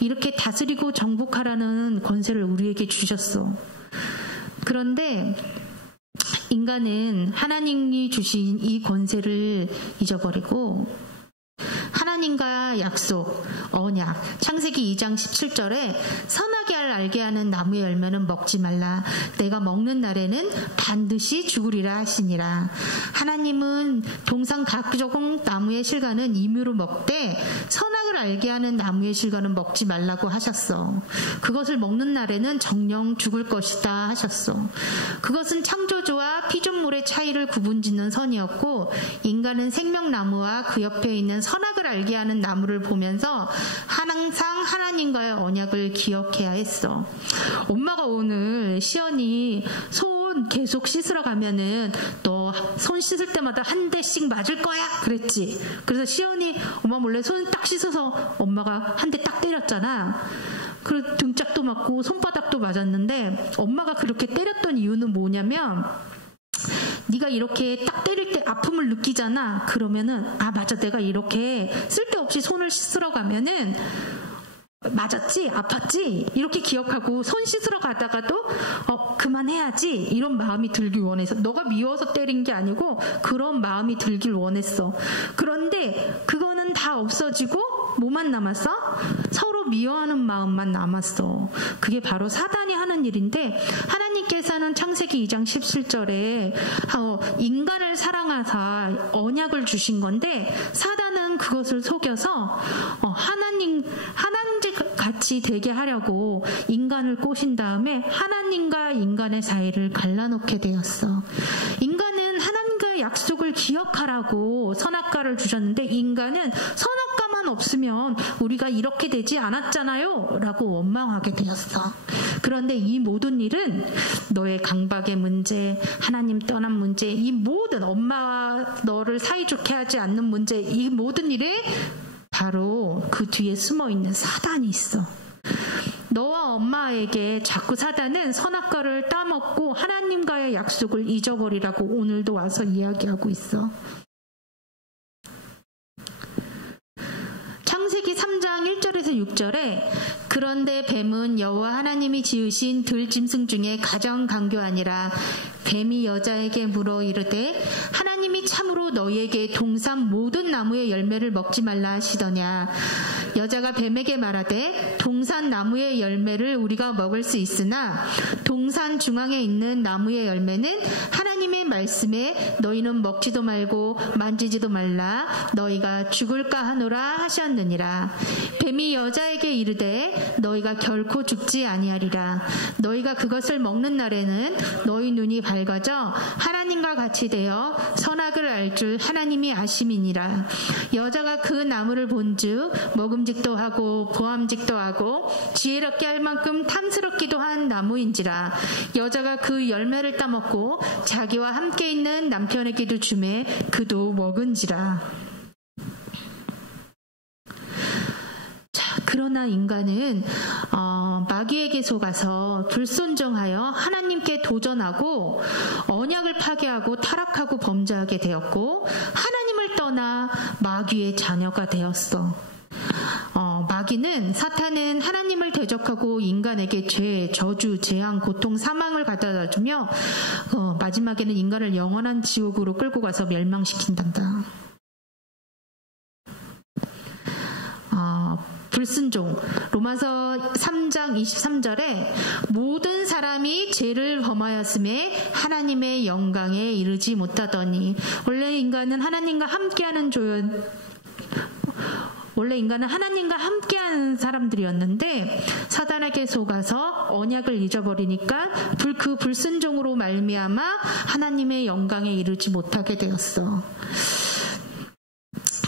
이렇게 다스리고 정복하라는 권세를 우리에게 주셨어. 그런데 인간은 하나님이 주신 이 권세를 잊어버리고 하나님과 약속, 언약, 창세기 2장 17절에 선하게 알게 하는 나무의 열매는 먹지 말라. 내가 먹는 날에는 반드시 죽으리라 하시니라. 하나님은 동산 각종 나무의 실과는 임의로 먹되 선악을 알게 하는 나무의 실과는 먹지 말라고 하셨어. 그것을 먹는 날에는 정녕 죽을 것이다 하셨어. 그것은 창조주와 피조물의 차이를 구분짓는 선이었고 인간은 생명나무와 그 옆에 있는 선악을 알게 하는 나무를 보면서 항상 하나님과의 언약을 기억해야 했어. 엄마가 오늘 시연이 손 계속 씻으러 가면은 너 손 씻을 때마다 한 대씩 맞을 거야 그랬지. 그래서 시연이 엄마 몰래 손 딱 씻어서 엄마가 한 대 딱 때렸잖아. 그 등짝도 맞고 손바닥도 맞았는데 엄마가 그렇게 때렸던 이유는 뭐냐면 네가 이렇게 딱 때릴 때 아픔을 느끼잖아. 그러면은 맞아 내가 이렇게 쓸데없이 손을 씻으러 가면은 맞았지? 아팠지? 이렇게 기억하고 손 씻으러 가다가도 그만해야지 이런 마음이 들길 원해서 너가 미워서 때린 게 아니고 그런 마음이 들길 원했어. 그런데 그거는 다 없어지고 뭐만 남았어? 서로 미워하는 마음만 남았어. 그게 바로 사단이 하는 일인데 하나님께서는 창세기 2장 17절에 인간을 사랑하사 언약을 주신 건데 사단은 그것을 속여서 하나님 같이 되게 하려고 인간을 꼬신 다음에 하나님과 인간의 사이를 갈라놓게 되었어. 인간은 하나님과의 약속을 기억하라고 선악과를 주셨는데 인간은 선악과만 없으면 우리가 이렇게 되지 않았잖아요 라고 원망하게 되었어. 그런데 이 모든 일은 너의 강박의 문제, 하나님 떠난 문제, 이 모든 엄마와 너를 사이좋게 하지 않는 문제, 이 모든 일에 바로 그 뒤에 숨어있는 사단이 있어. 너와 엄마에게 자꾸 사단은 선악과를 따먹고 하나님과의 약속을 잊어버리라고 오늘도 와서 이야기하고 있어. 창세기 3장 1절에서 6절에 그런데 뱀은 여호와 하나님이 지으신 들짐승 중에 가장 강교하니라. 뱀이 여자에게 물어 이르되 하나님이 참으로 너희에게 동산 모든 나무의 열매를 먹지 말라 하시더냐. 여자가 뱀에게 말하되 동산 나무의 열매를 우리가 먹을 수 있으나 동산 중앙에 있는 나무의 열매는 하나님의 말씀에 너희는 먹지도 말고 만지지도 말라 너희가 죽을까 하노라 하셨느니라. 뱀이 여자에게 이르되 너희가 결코 죽지 아니하리라. 너희가 그것을 먹는 날에는 너희 눈이 밝아져 하나님과 같이 되어 선악을 알 줄 하나님이 아심이니라. 여자가 그 나무를 본즉 먹음직도 하고 보암직도 하고 지혜롭게 할 만큼 탐스럽기도 한 나무인지라. 여자가 그 열매를 따먹고 자기와 함께 있는 남편에게도 주매 그도 먹은지라. 그러나 인간은 마귀에게 속아서 불순종하여 하나님께 도전하고 언약을 파괴하고 타락하고 범죄하게 되었고 하나님을 떠나 마귀의 자녀가 되었어. 사탄은 하나님을 대적하고 인간에게 죄, 저주, 재앙, 고통, 사망을 가져다 주며 마지막에는 인간을 영원한 지옥으로 끌고 가서 멸망시킨단다. 불순종. 로마서 3장 23절에 모든 사람이 죄를 범하였음에 하나님의 영광에 이르지 못하더니. 원래 인간은 하나님과 함께하는 사람들이었는데 사단에게 속아서 언약을 잊어버리니까 그 불순종으로 말미암아 하나님의 영광에 이르지 못하게 되었어.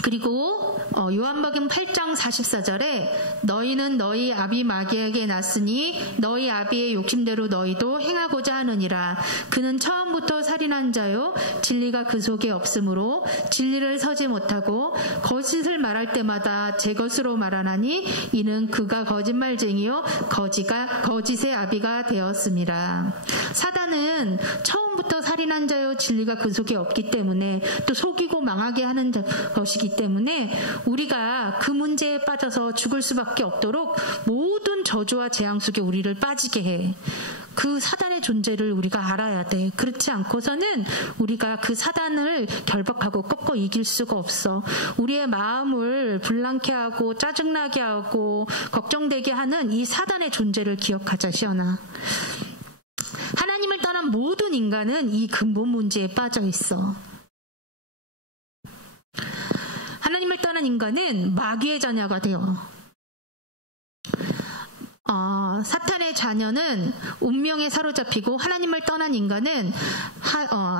그리고 요한복음 8장 44절에 너희는 너희 아비 마귀에게 났으니 너희 아비의 욕심대로 너희도 행하고자 하느니라. 그는 처음부터 살인한 자요 진리가 그 속에 없으므로 진리를 서지 못하고 거짓을 말할 때마다 제 것으로 말하나니 이는 그가 거짓말쟁이요 거짓의 아비가 되었습니다. 사단은 처음부터 살인한 자요 진리가 그 속에 없기 때문에 또 속이고 망하게 하는 것이기 때문에 우리가 그 문제에 빠져서 죽을 수밖에 없도록 모든 저주와 재앙 속에 우리를 빠지게 해. 그 사단의 존재를 우리가 알아야 돼. 그렇지 않고서는 우리가 그 사단을 결박하고 꺾어 이길 수가 없어. 우리의 마음을 불난케 하고 짜증나게 하고 걱정되게 하는 이 사단의 존재를 기억하자, 시연아. 하나님을 떠난 모든 인간은 이 근본 문제에 빠져 있어. 하나님을 떠난 인간은 마귀의 자녀가 되어. 사탄의 자녀는 운명에 사로잡히고 하나님을 떠난 인간은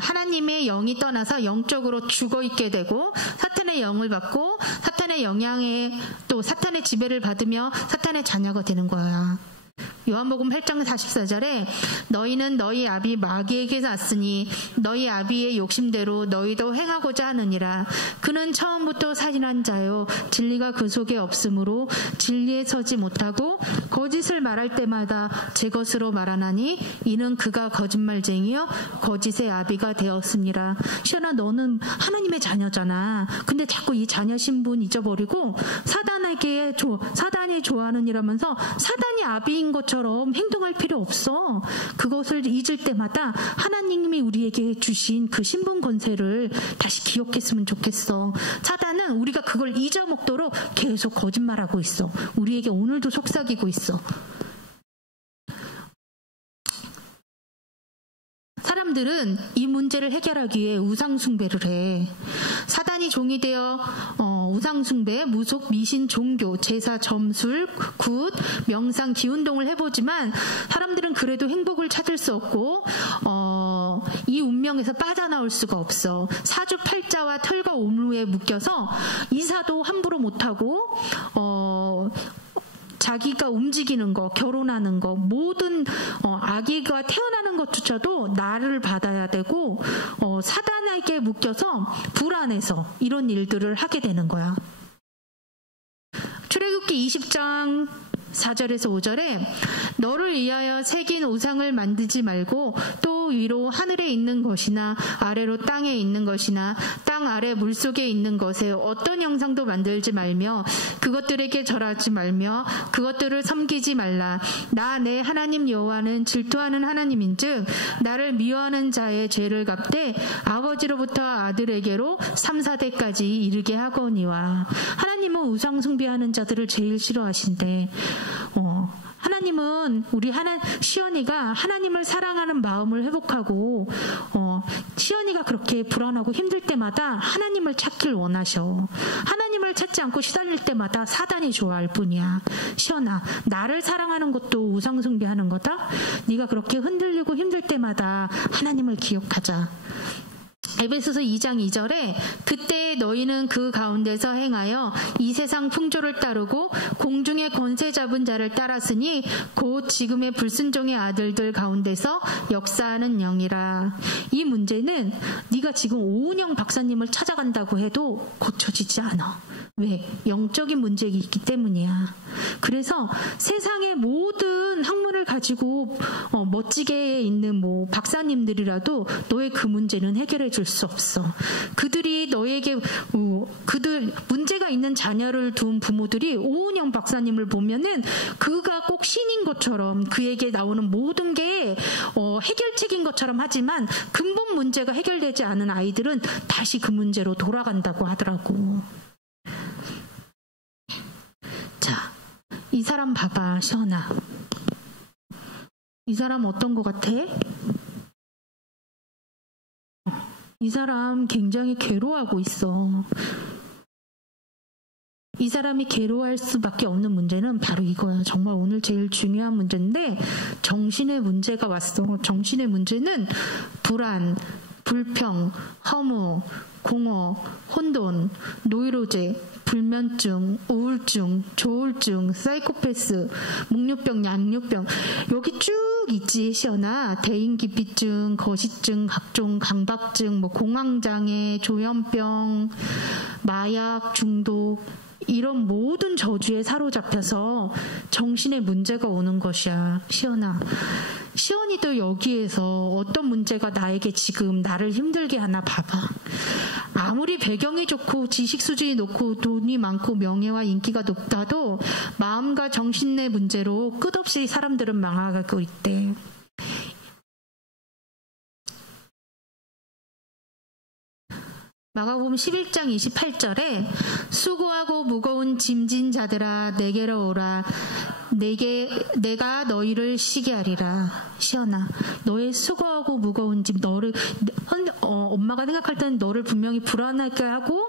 하나님의 영이 떠나서 영적으로 죽어있게 되고 사탄의 영을 받고 사탄의 영향에 또 사탄의 지배를 받으며 사탄의 자녀가 되는 거야. 요한복음 8장 44절에 너희는 너희 아비 마귀에게 났으니 너희 아비의 욕심대로 너희도 행하고자 하느니라. 그는 처음부터 살인한 자요 진리가 그 속에 없으므로 진리에 서지 못하고 거짓을 말할 때마다 제 것으로 말하나니 이는 그가 거짓말쟁이요 거짓의 아비가 되었습니다. 시연아, 너는 하나님의 자녀잖아. 근데 자꾸 이 자녀 신분 잊어버리고 사단이 좋아하는 이라면서 사단이 아비인 것처럼 행동할 필요 없어. 그것을 잊을 때마다 하나님이 우리에게 주신 그 신분 권세를 다시 기억했으면 좋겠어. 사단은 우리가 그걸 잊어먹도록 계속 거짓말하고 있어. 우리에게 오늘도 속삭이고 있어. 사람들은 이 문제를 해결하기 위해 우상숭배를 해. 사단이 종이 되어 우상숭배, 무속, 미신, 종교, 제사, 점술, 굿, 명상, 기운동을 해보지만 사람들은 그래도 행복을 찾을 수 없고 이 운명에서 빠져나올 수가 없어. 사주팔자와 털과 오물에 묶여서 이사도 함부로 못하고 자기가 움직이는 거, 결혼하는 거, 모든 아기가 태어나는 것조차도 나를 받아야 되고 사단에게 묶여서 불안해서 이런 일들을 하게 되는 거야. 출애굽기 20장 4절에서 5절에 너를 위하여 새긴 우상을 만들지 말고 또 위로 하늘에 있는 것이나 아래로 땅에 있는 것이나 땅 아래 물속에 있는 것에 어떤 형상도 만들지 말며 그것들에게 절하지 말며 그것들을 섬기지 말라. 나 내 하나님 여호와는 질투하는 하나님인즉 나를 미워하는 자의 죄를 갚되 아버지로부터 아들에게로 3, 4대까지 이르게 하거니와. 하나님 하나님은 우상 숭배하는 자들을 제일 싫어하신대. 하나님은 우리 시연이가 하나님을 사랑하는 마음을 회복하고 시연이가 그렇게 불안하고 힘들 때마다 하나님을 찾길 원하셔. 하나님을 찾지 않고 시달릴 때마다 사단이 좋아할 뿐이야. 시연아, 나를 사랑하는 것도 우상 숭배하는 거다. 네가 그렇게 흔들리고 힘들 때마다 하나님을 기억하자. 에베소서 2장 2절에 그때 너희는 그 가운데서 행하여 이 세상 풍조를 따르고 공중의 권세 잡은 자를 따랐으니 곧 지금의 불순종의 아들들 가운데서 역사하는 영이라. 이 문제는 네가 지금 오은영 박사님을 찾아간다고 해도 고쳐지지 않아. 왜? 영적인 문제가 있기 때문이야. 그래서 세상의 모든 학문을 가지고 멋지게 있는 박사님들이라도 너의 그 문제는 해결해 줄 수 없어. 그들이 너에게 그들 문제가 있는 자녀를 둔 부모들이 오은영 박사님을 보면은 그가 꼭 신인 것처럼 그에게 나오는 모든 게 해결책인 것처럼 하지만 근본 문제가 해결되지 않은 아이들은 다시 그 문제로 돌아간다고 하더라고. 자, 이 사람 봐봐, 시연아. 이 사람 어떤 것 같아? 이 사람 굉장히 괴로워하고 있어. 이 사람이 괴로워할 수밖에 없는 문제는 바로 이거야. 정말 오늘 제일 중요한 문제인데 정신의 문제가 왔어. 정신의 문제는 불안, 불평, 허무, 공허, 혼돈, 노이로제, 불면증, 우울증, 조울증, 사이코패스, 목류병, 양류병 여기 쭉 있지, 시연아. 대인기피증, 거시증, 각종 강박증, 공황장애, 조현병, 마약 중독 이런 모든 저주에 사로잡혀서 정신의 문제가 오는 것이야, 시연아. 시연이도 여기에서 어떤 문제가 나에게 지금 나를 힘들게 하나 봐봐. 아무리 배경이 좋고 지식 수준이 높고 돈이 많고 명예와 인기가 높다도 마음과 정신의 문제로 끝없이 사람들은 망하고 있대. 마가복음 11장 28절에 수고하고 무거운 짐진 자들아 내게로 오라. 내가 너희를 쉬게 하리라. 시연아, 너의 수고하고 무거운 짐, 너를 엄마가 생각할 때는 너를 분명히 불안하게 하고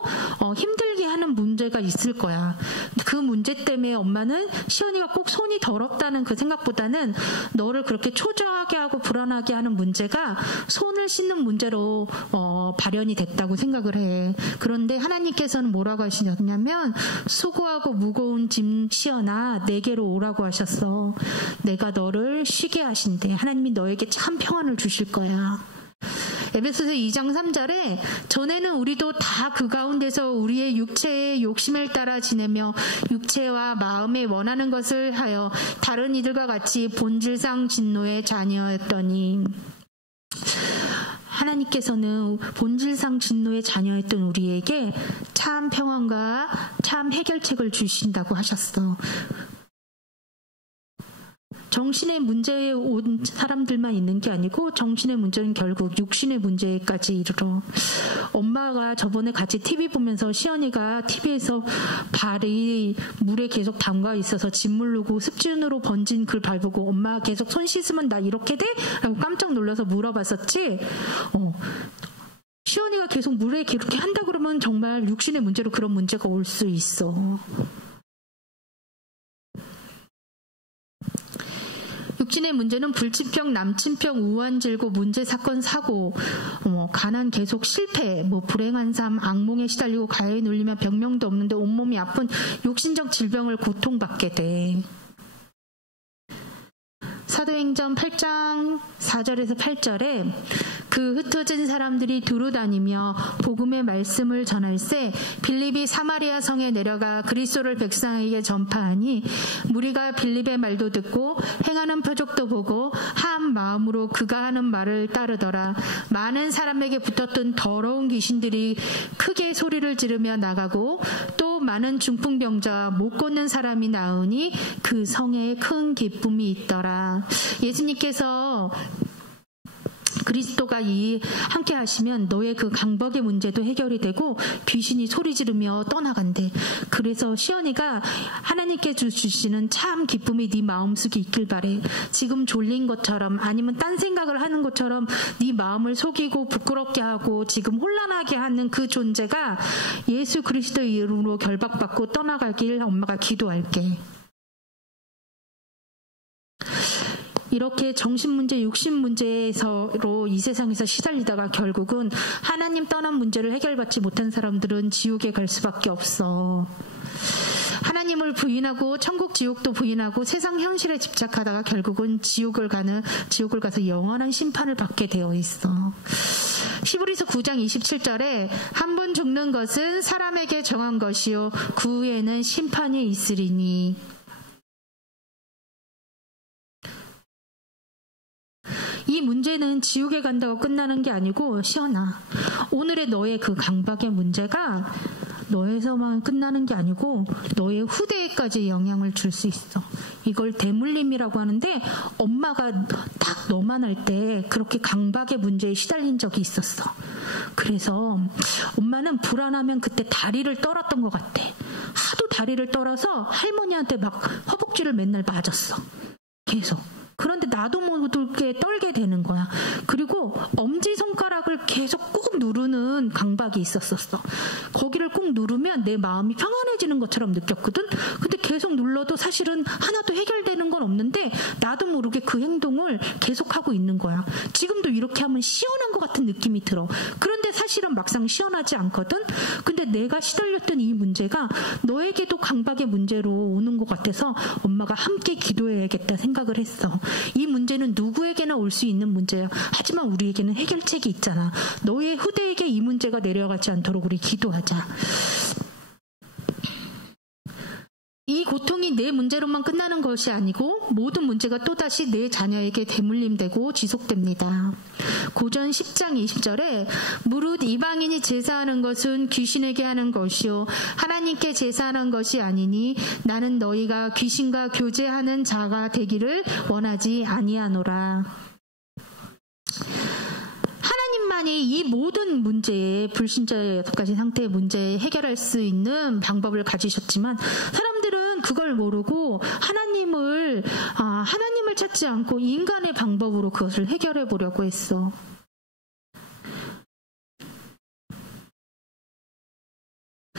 힘들게 하는 문제가 있을 거야. 그 문제 때문에 엄마는 시연이가 꼭 손이 더럽다는 그 생각보다는 너를 그렇게 초조하게 하고 불안하게 하는 문제가 손을 씻는 문제로 발현이 됐다고 생각을 해. 그런데 하나님께서는 뭐라고 하시냐면 수고하고 무거운 짐 시연아 내게로 오라고 하셨어. 내가 너를 쉬게 하신대. 하나님이 너에게 참 평안을 주실 거야. 에베소서 2장 3절에 전에는 우리도 다 그 가운데서 우리의 육체의 욕심을 따라 지내며 육체와 마음에 원하는 것을 하여 다른 이들과 같이 본질상 진노의 자녀였더니. 하나님께서는 본질상 진노의 자녀였던 우리에게 참 평안과 참 해결책을 주신다고 하셨어. 정신의 문제에 온 사람들만 있는 게 아니고 정신의 문제는 결국 육신의 문제까지 이르러. 엄마가 저번에 같이 TV 보면서 시연이가 TV에서 발이 물에 계속 담가 있어서 짓물르고 습진으로 번진 그 발 보고 엄마 계속 손 씻으면 나 이렇게 돼? 라고 깜짝 놀라서 물어봤었지. 시연이가 계속 물에 그렇게 한다 그러면 정말 육신의 문제로 그런 문제가 올 수 있어. 육신의 문제는 불치병, 남친병, 우환질고, 문제, 사건, 사고, 가난 계속 실패, 불행한 삶, 악몽에 시달리고 가해에 눌리며 병명도 없는데 온몸이 아픈 육신적 질병을 고통받게 돼. 사도행전 8장 4절에서 8절에 그 흩어진 사람들이 두루 다니며 복음의 말씀을 전할세 빌립이 사마리아 성에 내려가 그리스도를 백성에게 전파하니 무리가 빌립의 말도 듣고 행하는 표적도 보고 한 마음으로 그가 하는 말을 따르더라. 많은 사람에게 붙었던 더러운 귀신들이 크게 소리를 지르며 나가고 또 많은 중풍병자와 못 걷는 사람이 나으니 그 성에 큰 기쁨이 있더라. 예수님께서 그리스도가 함께 하시면 너의 그 강박의 문제도 해결이 되고 귀신이 소리 지르며 떠나간대. 그래서 시연이가 하나님께 주시는 참 기쁨이 네 마음속에 있길 바래. 지금 졸린 것처럼 아니면 딴 생각을 하는 것처럼 네 마음을 속이고 부끄럽게 하고 지금 혼란하게 하는 그 존재가 예수 그리스도의 이름으로 결박받고 떠나가길 엄마가 기도할게. 이렇게 정신문제, 육신문제로 이 세상에서 시달리다가 결국은 하나님 떠난 문제를 해결받지 못한 사람들은 지옥에 갈 수밖에 없어. 하나님을 부인하고 천국 지옥도 부인하고 세상 현실에 집착하다가 결국은 지옥을 가서 영원한 심판을 받게 되어 있어. 히브리서 9장 27절에 한 번 죽는 것은 사람에게 정한 것이요 그 후에는 심판이 있으리니. 이 문제는 지옥에 간다고 끝나는 게 아니고 시연아, 오늘의 너의 그 강박의 문제가 너에서만 끝나는 게 아니고 너의 후대에까지 영향을 줄 수 있어. 이걸 대물림이라고 하는데 엄마가 딱 너만 할 때 그렇게 강박의 문제에 시달린 적이 있었어. 그래서 엄마는 불안하면 그때 다리를 떨었던 것 같아. 하도 다리를 떨어서 할머니한테 막 허벅지를 맨날 맞았어. 계속. 그런데 나도 모르게 떨게 되는 거야. 그리고 엄지손가락을 계속 꾹 누르는 강박이 있었어. 거기를 꾹 누르면 내 마음이 평안해지는 것처럼 느꼈거든. 근데 계속 눌러도 사실은 하나도 해결되는 건 없는데 나도 모르게 그 행동을 계속하고 있는 거야. 지금도 이렇게 하면 시원한 것 같은 느낌이 들어. 그런데 사실은 막상 시원하지 않거든. 근데 내가 시달렸던 이 문제가 너에게도 강박의 문제로 오는 것 같아서 엄마가 함께 기도해야겠다 생각을 했어. 이 문제는 누구에게나 올 수 있는 문제야. 하지만 우리에게는 해결책이 있잖아. 너의 후대에게 이 문제가 내려가지 않도록 우리 기도하자. 이 고통이 내 문제로만 끝나는 것이 아니고 모든 문제가 또다시 내 자녀에게 대물림되고 지속됩니다. 고전 10장 20절에 무릇 이방인이 제사하는 것은 귀신에게 하는 것이요 하나님께 제사하는 것이 아니니 나는 너희가 귀신과 교제하는 자가 되기를 원하지 아니하노라. 하나님만이 이 모든 문제에 불신자의 6가지 상태의 문제에 해결할 수 있는 방법을 가지셨지만 사람들은 그걸 모르고 하나님을 찾지 않고 인간의 방법으로 그것을 해결해 보려고 했어.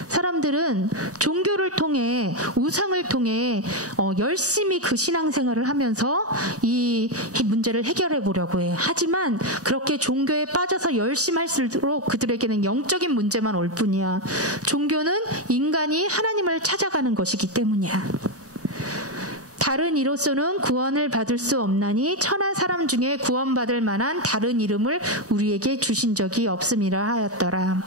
사람들은 종교를 통해 우상을 통해 열심히 그 신앙생활을 하면서 이 문제를 해결해 보려고 해. 하지만 그렇게 종교에 빠져서 열심히 할수록 그들에게는 영적인 문제만 올 뿐이야. 종교는 인간이 하나님을 찾아가는 것이기 때문이야. 다른 이로서는 구원을 받을 수 없나니 천한 사람 중에 구원받을 만한 다른 이름을 우리에게 주신 적이 없음이라 하였더라.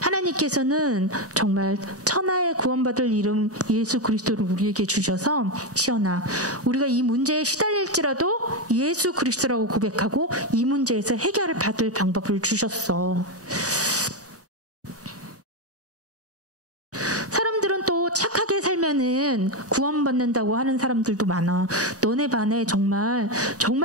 하나님께서는 정말 천하의 구원받을 이름 예수 그리스도를 우리에게 주셔서 시연아, 우리가 이 문제에 시달릴지라도 예수 그리스도라고 고백하고 이 문제에서 해결을 받을 방법을 주셨어. 사람들은 또 착하게 살면은 구원받는다고 하는 사람들도 많아. 너네 반에 정말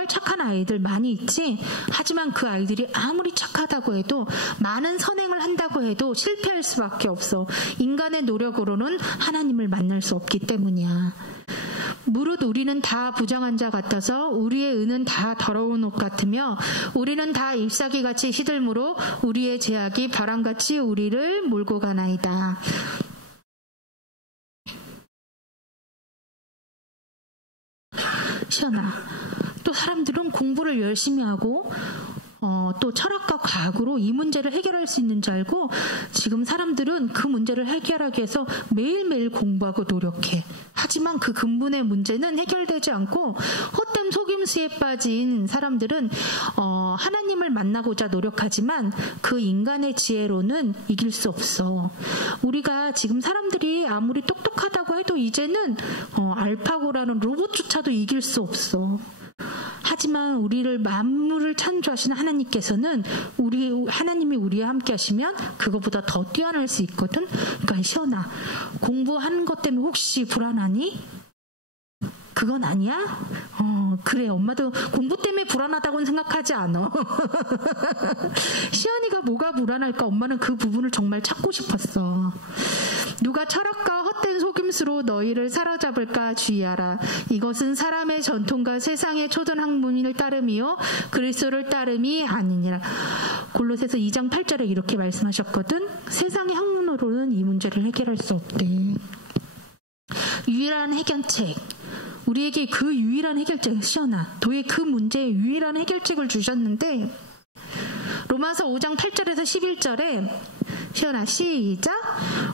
착한 아이들 많이 있지? 하지만 그 아이들이 아무리 착하다고 해도 많은 선행을 한다고 해도 실패할 수밖에 없어. 인간의 노력으로는 하나님을 만날 수 없기 때문이야. 무릇 우리는 다 부정한 자 같아서 우리의 의는 다 더러운 옷 같으며 우리는 다 잎사귀같이 시들므로 우리의 죄악이 바람같이 우리를 몰고 가나이다. 시연아, 또 사람들은 공부를 열심히 하고 또 철학과 과학으로 이 문제를 해결할 수 있는 줄 알고 지금 사람들은 그 문제를 해결하기 위해서 매일매일 공부하고 노력해. 하지만 그 근본의 문제는 해결되지 않고 헛된 속임수에 빠진 사람들은 하나님을 만나고자 노력하지만 그 인간의 지혜로는 이길 수 없어. 우리가 지금 사람들이 아무리 똑똑하다고 해도 이제는 알파고라는 로봇조차도 이길 수 없어. 하지만 우리를 만물을 창조하신 하나님께서는 하나님이 우리와 함께 하시면 그거보다 더 뛰어날 수 있거든. 그러니까 시연아, 공부하는 것 때문에 혹시 불안하니? 그건 아니야? 그래, 엄마도 공부 때문에 불안하다고는 생각하지 않아. 시연이가 뭐가 불안할까? 엄마는 그 부분을 정말 찾고 싶었어. 누가 철학과 헛된 속임수로 너희를 사로잡을까 주의하라. 이것은 사람의 전통과 세상의 초등 학문을 따름이요 그리스도를 따름이 아니니라. 골로새서 2장 8절에 이렇게 말씀하셨거든. 세상의 학문으로는 이 문제를 해결할 수 없대. 유일한 해결책, 우리에게 그 유일한 해결책, 시연아, 너의 그 문제의 유일한 해결책을 주셨는데, 로마서 5장 8절에서 11절에 시연아, 시작.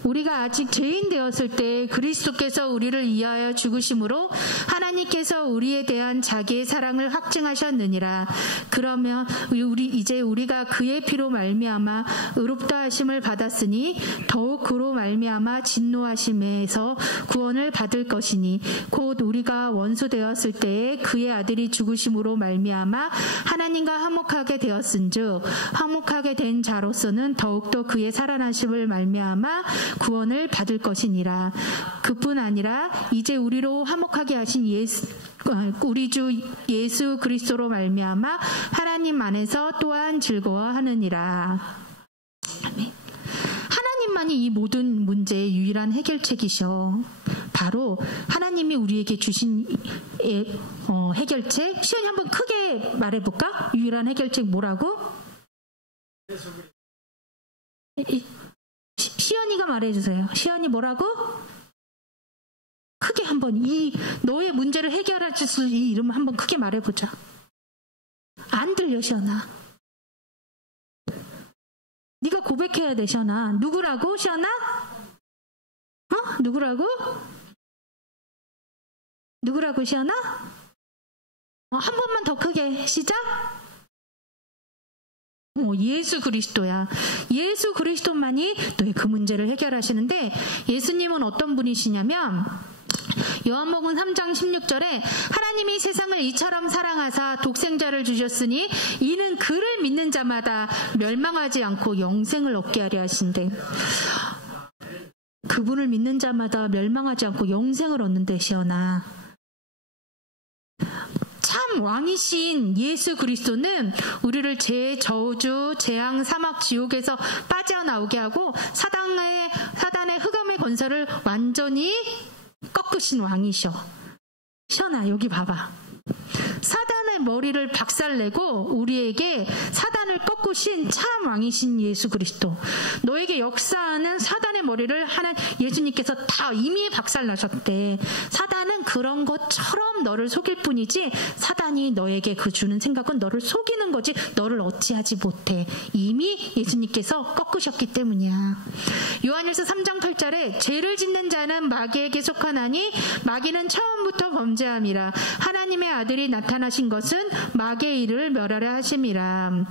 우리가 아직 죄인 되었을 때 그리스도께서 우리를 위하여 죽으심으로 하나님께서 우리에 대한 자기의 사랑을 확증하셨느니라. 그러면 우리가 그의 피로 말미암아 의롭다 하심을 받았으니 더욱 그로 말미암아 진노하심에서 구원을 받을 것이니 곧 우리가 원수 되었을 때에 그의 아들이 죽으심으로 말미암아 하나님과 화목하게 되었은즉 화목하게 된 자로서는 더욱더 그의 살아나심을 말미암아 구원을 받을 것이니라. 그뿐 아니라 이제 우리로 화목하게 하신 우리 주 예수 그리스도로 말미암아 하나님 안에서 또한 즐거워하느니라. 하나님만이 이 모든 문제의 유일한 해결책이셔. 바로 하나님이 우리에게 주신 해결책. 시연이 한번 크게 말해볼까? 유일한 해결책 뭐라고? 시연이가 말해주세요. 시연이 뭐라고? 크게 한번 너의 문제를 해결해 줄 수 이 이름을 한번 크게 말해보자. 안 들려, 시연아. 네가 고백해야 돼, 시연아. 누구라고, 시연아? 누구라고? 누구라고, 시연아? 한 번만 더 크게. 시작. 예수 그리스도야. 예수 그리스도만이 너의 그 문제를 해결하시는데, 예수님은 어떤 분이시냐면 요한복음 3장 16절에 하나님이 세상을 이처럼 사랑하사 독생자를 주셨으니 이는 그를 믿는 자마다 멸망하지 않고 영생을 얻게 하려 하신대. 그분을 믿는 자마다 멸망하지 않고 영생을 얻는데, 시연아. 참 왕이신 예수 그리스도는 우리를 죄, 저주, 재앙, 사막, 지옥에서 빠져나오게 하고 사단의 흑암의 권세를 완전히 꺾으신 왕이셔. 시연아, 여기 봐봐. 사단의 머리를 박살내고 우리에게 사단을 꺾으신 참 왕이신 예수 그리스도. 너에게 역사하는 사단의 머리를 예수님께서 다 이미 박살나셨대. 사단은 그런 것처럼 너를 속일 뿐이지 사단이 너에게 주는 생각은 너를 속이는 거지 너를 어찌하지 못해. 이미 예수님께서 꺾으셨기 때문이야. 요한일서 3장 8절에 죄를 짓는 자는 마귀에게 속하나니 마귀는 처음부터 범죄함이라. 하나님의 아들이 나타나신 것은 마귀의 일을 멸하려 하심이라.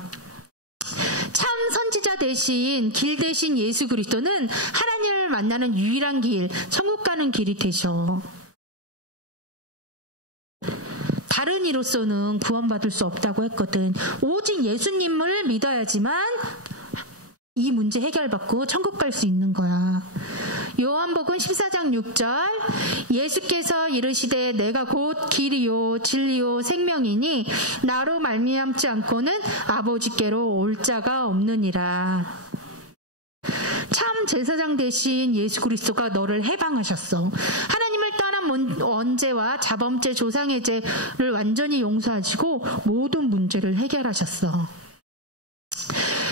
참 선지자 대신 길 대신 예수 그리스도는 하나님을 만나는 유일한 길, 천국 가는 길이 되셔. 다른 이로서는 구원받을 수 없다고 했거든. 오직 예수님을 믿어야지만 이 문제 해결받고 천국 갈 수 있는 거야. 요한복음 14장 6절 예수께서 이르시되 내가 곧 길이요 진리요 생명이니 나로 말미암지 않고는 아버지께로 올 자가 없느니라. 참 제사장 대신 예수 그리스도가 너를 해방하셨어. 하나님을 떠난 원죄와 자범죄 조상의 죄를 완전히 용서하시고 모든 문제를 해결하셨어.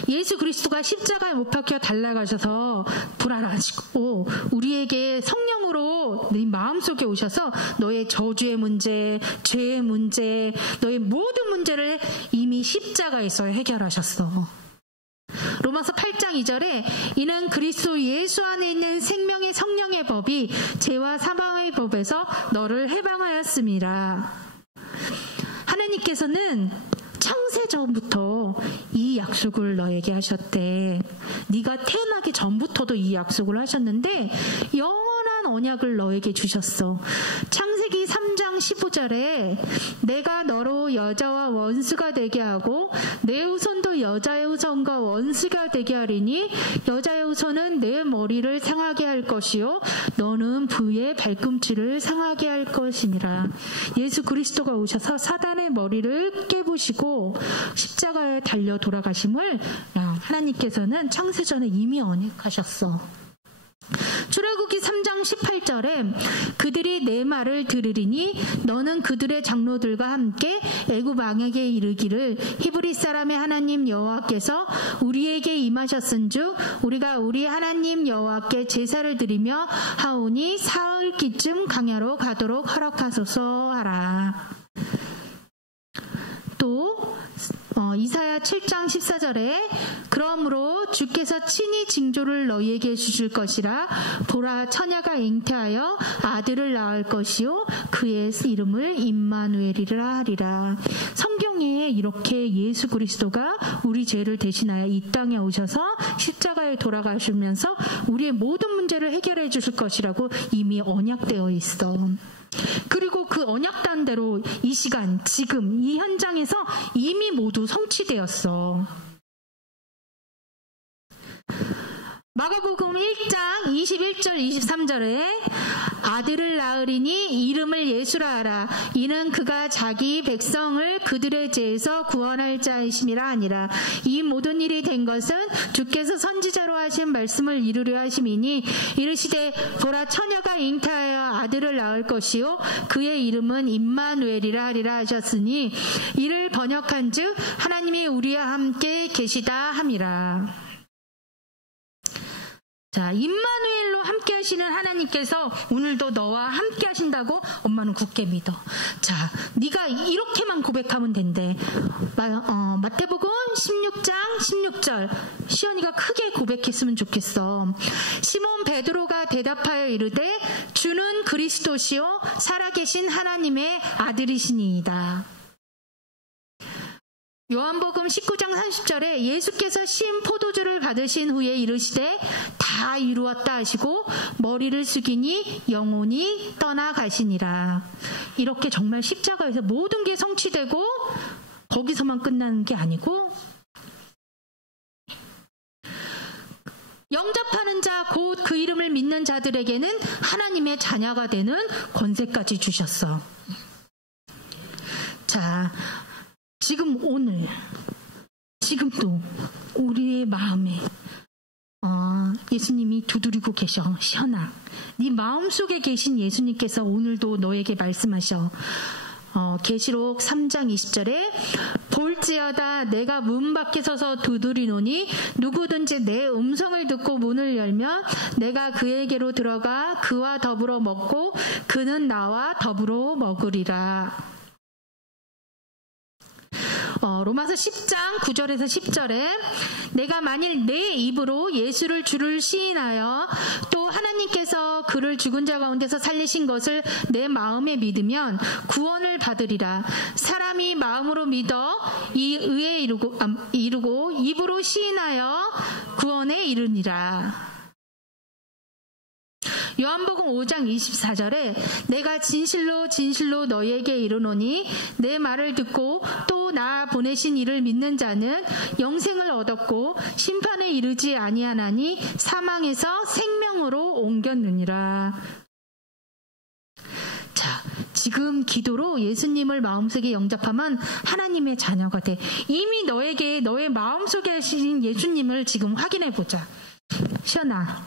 예수 그리스도가 십자가에 못 박혀 달려가셔서 불안하시고 우리에게 성령으로 네 마음속에 오셔서 너의 저주의 문제, 죄의 문제, 너의 모든 문제를 이미 십자가에서 해결하셨어. 로마서 8장 2절에 이는 그리스도 예수 안에 있는 생명의 성령의 법이 죄와 사망의 법에서 너를 해방하였습니다. 하나님께서는 창세 전부터 이 약속을 너에게 하셨대. 네가 태어나기 전부터도 이 약속을 하셨는데 영원한 언약을 너에게 주셨어. 창세기 3장 15절에 내가 너로 여자와 원수가 되게 하고 내 후손도 여자의 후손과 원수가 되게 하리니 여자의 후손은 내 머리를 상하게 할 것이요 너는 부의 발꿈치를 상하게 할 것이니라. 예수 그리스도가 오셔서 사단의 머리를 깨부시고 십자가에 달려 돌아가심을 하나님께서는 창세전에 이미 언약하셨어. 출애굽기 3장 18절에 그들이 내 말을 들으리니 너는 그들의 장로들과 함께 애굽 왕에게 이르기를 히브리 사람의 하나님 여호와께서 우리에게 임하셨은즉 우리가 우리 하나님 여호와께 제사를 드리며 하오니 사흘기쯤 광야로 가도록 허락하소서 하라. 또 이사야 7장 14절에 그러므로 주께서 친히 징조를 너희에게 주실 것이라 보라 처녀가 잉태하여 아들을 낳을 것이요 그의 이름을 임마누엘이라 하리라. 성경에 이렇게 예수 그리스도가 우리 죄를 대신하여 이 땅에 오셔서 십자가에 돌아가시면서 우리의 모든 문제를 해결해 주실 것이라고 이미 언약되어 있어. 그리고 그 언약단 대로 이 시간, 지금 이 현장에서 이미 모두 성취되었어. 마가복음 1장 21절 23절에 아들을 낳으리니 이름을 예수라 하라. 이는 그가 자기 백성을 그들의 죄에서 구원할 자이심이라 하니라. 이 모든 일이 된 것은 주께서 선지자로 하신 말씀을 이루려 하심이니 이르시되 보라 처녀가 잉태하여 아들을 낳을 것이요 그의 이름은 임마누엘이라 하리라 하셨으니 이를 번역한즉 하나님이 우리와 함께 계시다 함이라. 자, 임마누엘로 함께 하시는 하나님께서 오늘도 너와 함께 하신다고 엄마는 굳게 믿어. 자, 네가 이렇게만 고백하면 된대. 마태복음 16장 16절 시연이가 크게 고백했으면 좋겠어. 시몬 베드로가 대답하여 이르되 주는 그리스도시요 살아계신 하나님의 아들이시니이다. 요한복음 19장 30절에 예수께서 신 포도주를 받으신 후에 이르시되 다 이루었다 하시고 머리를 숙이니 영혼이 떠나가시니라. 이렇게 정말 십자가에서 모든 게 성취되고 거기서만 끝나는 게 아니고 영접하는 자 곧 그 이름을 믿는 자들에게는 하나님의 자녀가 되는 권세까지 주셨어. 자, 지금 오늘 지금도 우리의 마음에 예수님이 두드리고 계셔. 시연아, 네 마음속에 계신 예수님께서 오늘도 너에게 말씀하셔. 계시록 3장 20절에 볼지어다 내가 문 밖에 서서 두드리노니 누구든지 내 음성을 듣고 문을 열면 내가 그에게로 들어가 그와 더불어 먹고 그는 나와 더불어 먹으리라. 로마서 10장 9절에서 10절에 내가 만일 내 입으로 예수를 주를 시인하여 또 하나님께서 그를 죽은 자 가운데서 살리신 것을 내 마음에 믿으면 구원을 받으리라. 사람이 마음으로 믿어 이 의에 이루고 입으로 시인하여 구원에 이르니라. 요한복음 5장 24절에 내가 진실로 진실로 너희에게 이르노니 내 말을 듣고 또 나 보내신 이를 믿는 자는 영생을 얻었고 심판에 이르지 아니하나니 사망에서 생명으로 옮겼느니라. 자, 지금 기도로 예수님을 마음속에 영접하면 하나님의 자녀가 돼. 이미 너에게 너의 마음속에 계신 예수님을 지금 확인해보자. 시연아,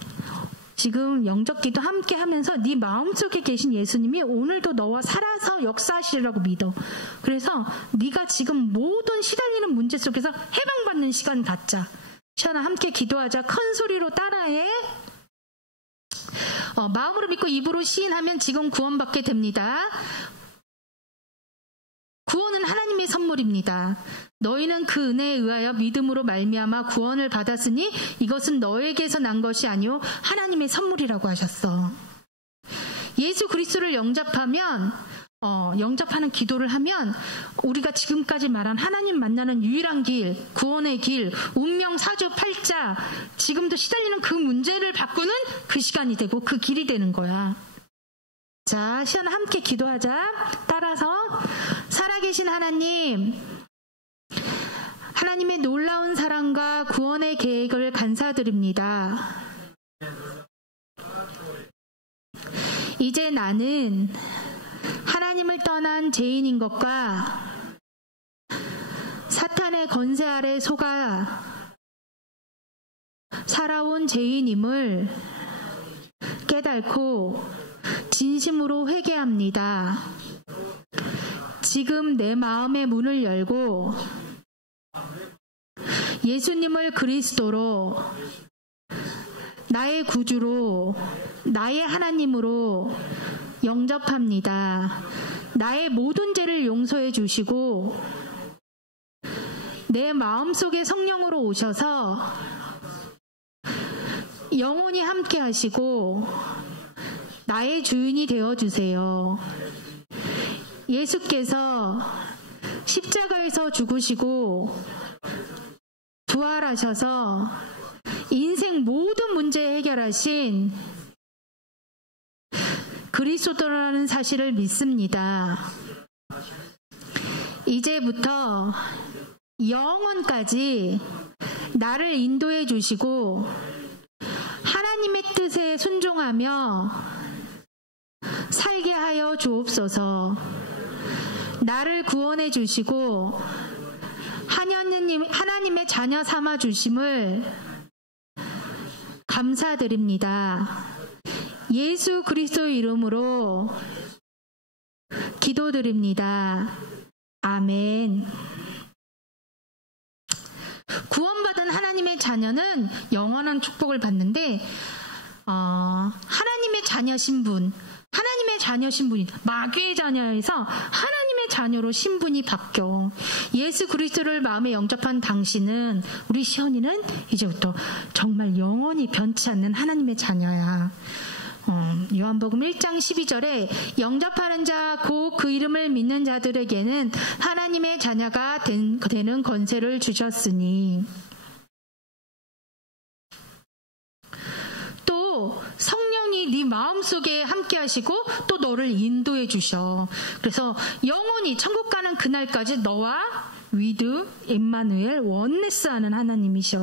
지금 영접기도 함께 하면서 네 마음속에 계신 예수님이 오늘도 너와 살아서 역사하시리라고 믿어. 그래서 네가 지금 모든 시달리는 문제 속에서 해방받는 시간 갖자. 시연아, 함께 기도하자. 큰 소리로 따라해. 마음으로 믿고 입으로 시인하면 지금 구원받게 됩니다. 구원은 하나님의 선물입니다. 너희는 그 은혜에 의하여 믿음으로 말미암아 구원을 받았으니 이것은 너에게서 난 것이 아니요 하나님의 선물이라고 하셨어. 예수 그리스도를 영접하면 영접하는 기도를 하면 우리가 지금까지 말한 하나님 만나는 유일한 길, 구원의 길, 운명 사주 팔자, 지금도 시달리는 그 문제를 바꾸는 그 시간이 되고 그 길이 되는 거야. 자, 시연아 함께 기도하자. 따라서 살아계신 하나님, 하나님의 놀라운 사랑과 구원의 계획을 감사드립니다. 이제 나는 하나님을 떠난 죄인인 것과 사탄의 권세 아래 속아 살아온 죄인임을 깨닫고 진심으로 회개합니다. 지금 내 마음의 문을 열고 예수님을 그리스도로, 나의 구주로, 나의 하나님으로 영접합니다. 나의 모든 죄를 용서해 주시고 내 마음속에 성령으로 오셔서 영원히 함께 하시고 나의 주인이 되어주세요. 예수께서 십자가에서 죽으시고 부활하셔서 인생 모든 문제 해결하신 그리스도라는 사실을 믿습니다. 이제부터 영원까지 나를 인도해 주시고 하나님의 뜻에 순종하며 살게 하여 주옵소서. 나를 구원해 주시고 하나님의 자녀 삼아 주심을 감사드립니다. 예수 그리스도의 이름으로 기도드립니다. 아멘. 구원받은 하나님의 자녀는 영원한 축복을 받는데 하나님의 자녀신 분, 하나님의 자녀 신분이 마귀의 자녀에서 하나님의 자녀로 신분이 바뀌어. 예수 그리스도를 마음에 영접한 당신은, 우리 시연이는 이제부터 정말 영원히 변치 않는 하나님의 자녀야. 요한복음 1장 12절에 영접하는 자, 곧 그 이름을 믿는 자들에게는 하나님의 자녀가 되는 권세를 주셨으니. 또 성령이 네 마음속에 함께 하시고 또 너를 인도해 주셔. 그래서 영원히 천국 가는 그날까지 너와 위드, 임마누엘, 원네스 하는 하나님이셔.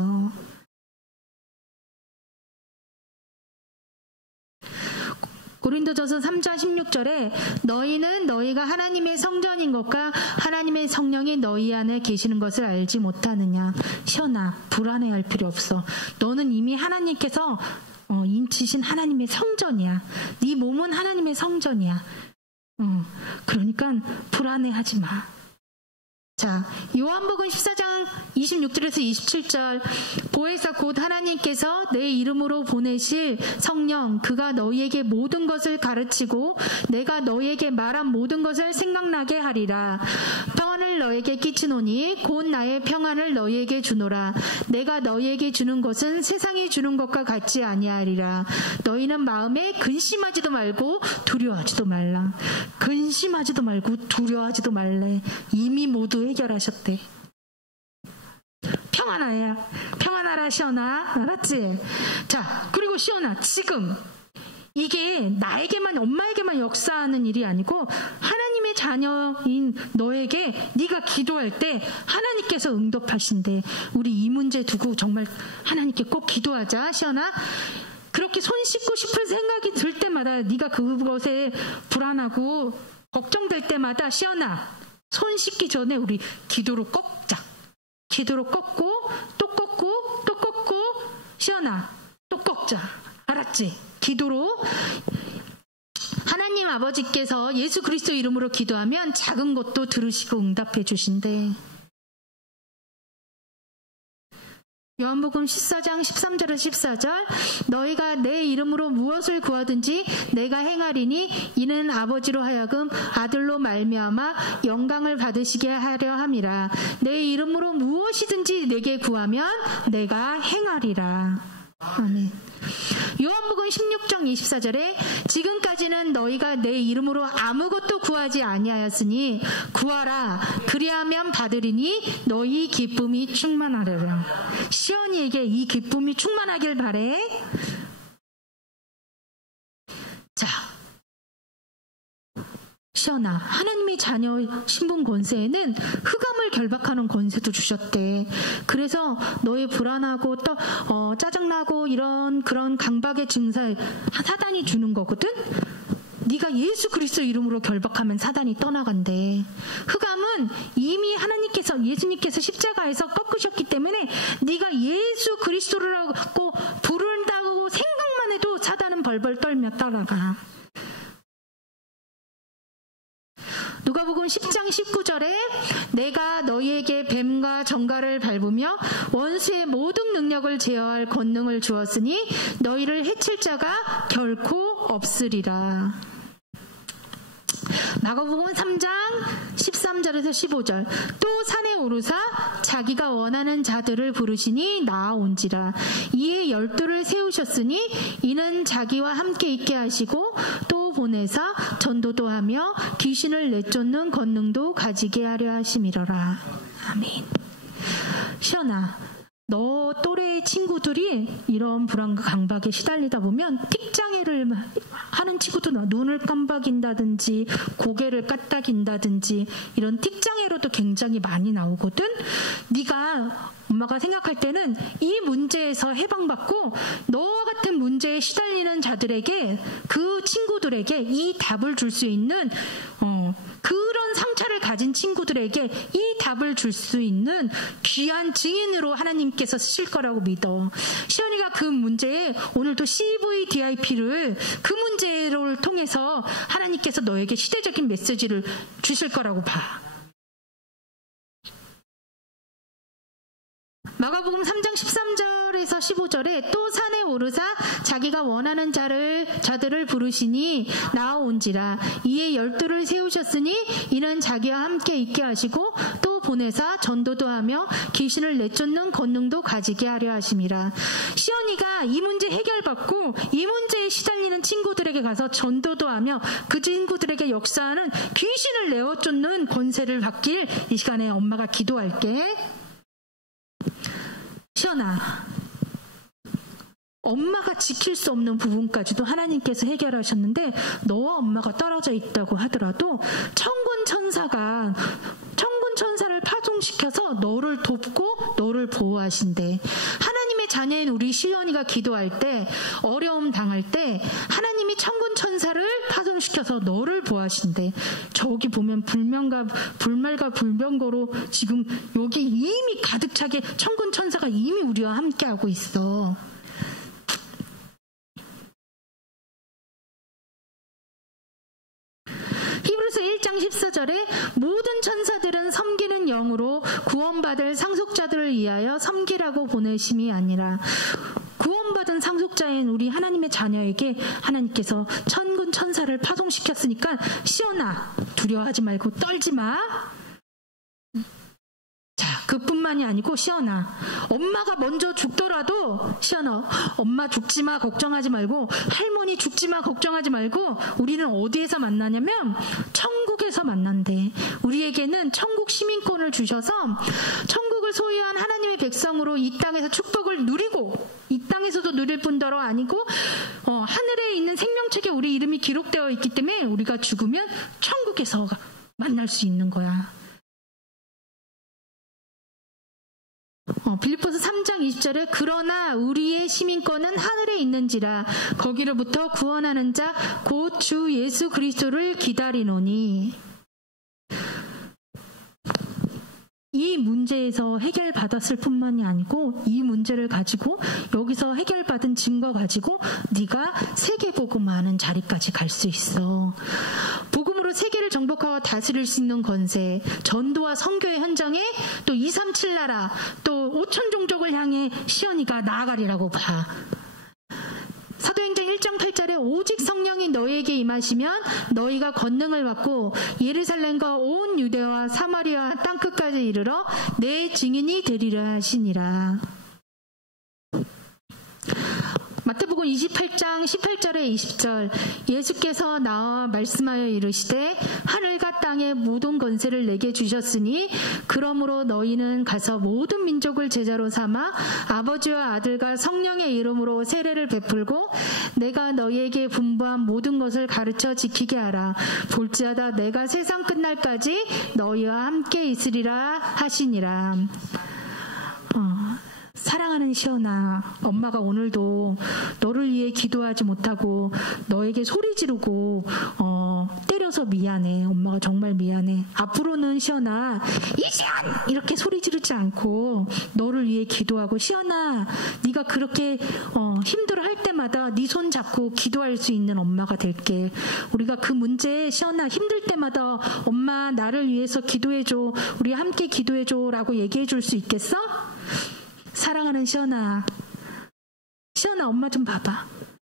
고린도전서 3장 16절에 너희는 너희가 하나님의 성전인 것과 하나님의 성령이 너희 안에 계시는 것을 알지 못하느냐. 시연아, 불안해할 필요 없어. 너는 이미 하나님께서 인치신 하나님의 성전이야. 네 몸은 하나님의 성전이야. 그러니까 불안해하지 마. 자, 요한복음 14장 26절에서 27절, 보혜사 곧 하나님께서 내 이름으로 보내실 성령, 그가 너희에게 모든 것을 가르치고 내가 너희에게 말한 모든 것을 생각나게 하리라. 평안을 너희에게 끼치노니 곧 나의 평안을 너희에게 주노라. 내가 너희에게 주는 것은 세상이 주는 것과 같지 아니하리라. 너희는 마음에 근심하지도 말고 두려워하지도 말라. 근심하지도 말고 두려워하지도 말래. 이미 모두 해결하셨대. 평안하라 시연아, 알았지? 자, 그리고 시연아, 지금 이게 나에게만, 엄마에게만 역사하는 일이 아니고 하나님의 자녀인 너에게 네가 기도할 때 하나님께서 응답하신대. 우리 이 문제 두고 정말 하나님께 꼭 기도하자. 시연아, 그렇게 손 씻고 싶은 생각이 들 때마다, 네가 그것에 불안하고 걱정될 때마다 시연아, 손 씻기 전에 우리 기도로 꺾자. 기도로 꺾고 또 꺾고 또 꺾고, 시연아, 또 꺾자. 알았지? 기도로. 하나님 아버지께서 예수 그리스도 이름으로 기도하면 작은 것도 들으시고 응답해 주신대. 요한복음 14장 13절에서 14절, 너희가 내 이름으로 무엇을 구하든지 내가 행하리니 이는 아버지로 하여금 아들로 말미암아 영광을 받으시게 하려 함이라. 내 이름으로 무엇이든지 내게 구하면 내가 행하리라. 아멘. 요한복음 16장 24절에 지금까지는 너희가 내 이름으로 아무것도 구하지 아니하였으니 구하라, 그리하면 받으리니 너희 기쁨이 충만하리라. 시연이에게 이 기쁨이 충만하길 바래. 자, 시온아, 하나님이 자녀 신분 권세에는 흑암을 결박하는 권세도 주셨대. 그래서 너의 불안하고 또 짜증나고 이런 그런 강박의 증상을 사단이 주는 거거든. 네가 예수 그리스도 이름으로 결박하면 사단이 떠나간대. 흑암은 이미 예수님께서 십자가에서 꺾으셨기 때문에 네가 예수 그리스도라고 부른다고 생각만 해도 사단은 벌벌 떨며 따라가. 누가복음 10장 19절에 내가 너희에게 뱀과 정갈을 밟으며 원수의 모든 능력을 제어할 권능을 주었으니 너희를 해칠 자가 결코 없으리라. 마가복음 3장 13절에서 15절 또 산에 오르사 자기가 원하는 자들을 부르시니 나아온지라. 이에 12를 세우셨으니 이는 자기와 함께 있게 하시고 또 보내사 전도도 하며 귀신을 내쫓는 권능도 가지게 하려 하심이러라. 아멘. 시온아, 너 또래의 친구들이 이런 불안과 강박에 시달리다 보면 틱장애를 하는 친구도 눈을 깜박인다든지 고개를 까딱인다든지 이런 틱장애로도 굉장히 많이 나오거든. 네가 엄마가 생각할 때는 이 문제에서 해방받고 너와 같은 문제에 시달리는 자들에게, 그 친구들에게 이 답을 줄 수 있는 그런 상처를 가진 친구들에게 이 답을 줄 수 있는 귀한 증인으로 하나님께서 쓰실 거라고 믿어. 시온이가 그 문제에 오늘도 CVDIP를 그 문제를 통해서 하나님께서 너에게 시대적인 메시지를 주실 거라고 봐. 마가복음 3장 13절에서 15절에 또 산에 오르사 자기가 원하는 자들을 부르시니 나아온지라. 이에 12를 세우셨으니 이는 자기와 함께 있게 하시고 또 보내사 전도도 하며 귀신을 내쫓는 권능도 가지게 하려 하심이라. 시온이가 이 문제 해결받고 이 문제에 시달리는 친구들에게 가서 전도도 하며 그 친구들에게 역사하는 귀신을 내어쫓는 권세를 받길 이 시간에 엄마가 기도할게. 시온아, 엄마가 지킬 수 없는 부분까지도 하나님께서 해결하셨는데 너와 엄마가 떨어져 있다고 하더라도 천군 천사를 파송시켜서 너를 돕고 너를 보호하신대. 하나님의 자녀인 우리 시온이가 기도할 때, 어려움 당할 때 하나님이 천군 천사를 파송시켜서 너를 보호하신대. 저기 보면 불말과 불병거로 지금 여기 이미 가득 차게 천군 천사가 이미 우리와 함께하고 있어. 히브리서 1장 14절에 모든 천사들은 섬기는 영으로 구원받을 상속자들을 위하여 섬기라고 보내심이 아니라, 구원받은 상속자인 우리 하나님의 자녀에게 하나님께서 천군 천사를 파송시켰으니까 시온아, 두려워하지 말고 떨지 마. 자, 그뿐만이 아니고 시온아, 엄마가 먼저 죽더라도 시온아, 엄마 죽지마 걱정하지 말고, 할머니 죽지마 걱정하지 말고, 우리는 어디에서 만나냐면 천국에서 만난대. 우리에게는 천국 시민권을 주셔서 천국을 소유한 하나님의 백성으로 이 땅에서 축복을 누리고, 이 땅에서도 누릴 뿐더러 아니고 하늘에 있는 생명책에 우리 이름이 기록되어 있기 때문에 우리가 죽으면 천국에서 만날 수 있는 거야. 빌립보서 3장 20절에 그러나 우리의 시민권은 하늘에 있는지라 거기로부터 구원하는 자 곧 주 예수 그리스도를 기다리노니. 이 문제에서 해결받았을 뿐만이 아니고 이 문제를 가지고 여기서 해결받은 증거 가지고 네가 세계복음화하는 자리까지 갈 수 있어. 복음으로 세계를 정복하고 다스릴 수 있는 권세, 전도와 선교의 현장에 또 237 나라, 또 5천 종족을 향해 시온이가 나아가리라고 봐. 사도행전 1장 8절에 오직 성령이 너희에게 임하시면 너희가 권능을 받고 예루살렘과 온 유대와 사마리아 땅끝까지 이르러 내 증인이 되리라 하시니라. 마태복음 마태복음 28장 18절에 20절 예수께서 나와 말씀하여 이르시되 하늘과 땅의 모든 권세를 내게 주셨으니 그러므로 너희는 가서 모든 민족을 제자로 삼아 아버지와 아들과 성령의 이름으로 세례를 베풀고 내가 너희에게 분부한 모든 것을 가르쳐 지키게 하라. 볼지어다 내가 세상 끝날까지 너희와 함께 있으리라 하시니라. 사랑하는 시연아, 엄마가 오늘도 너를 위해 기도하지 못하고 너에게 소리 지르고 때려서 미안해. 엄마가 정말 미안해. 앞으로는 시연아, 이시연! 이렇게 소리 지르지 않고 너를 위해 기도하고, 시연아, 네가 그렇게 힘들어할 때마다 네 손 잡고 기도할 수 있는 엄마가 될게. 우리가 그 문제에 시연아 힘들 때마다 엄마 나를 위해서 기도해줘, 우리 함께 기도해줘 라고 얘기해 줄 수 있겠어? 사랑하는 시연아, 엄마 좀 봐봐.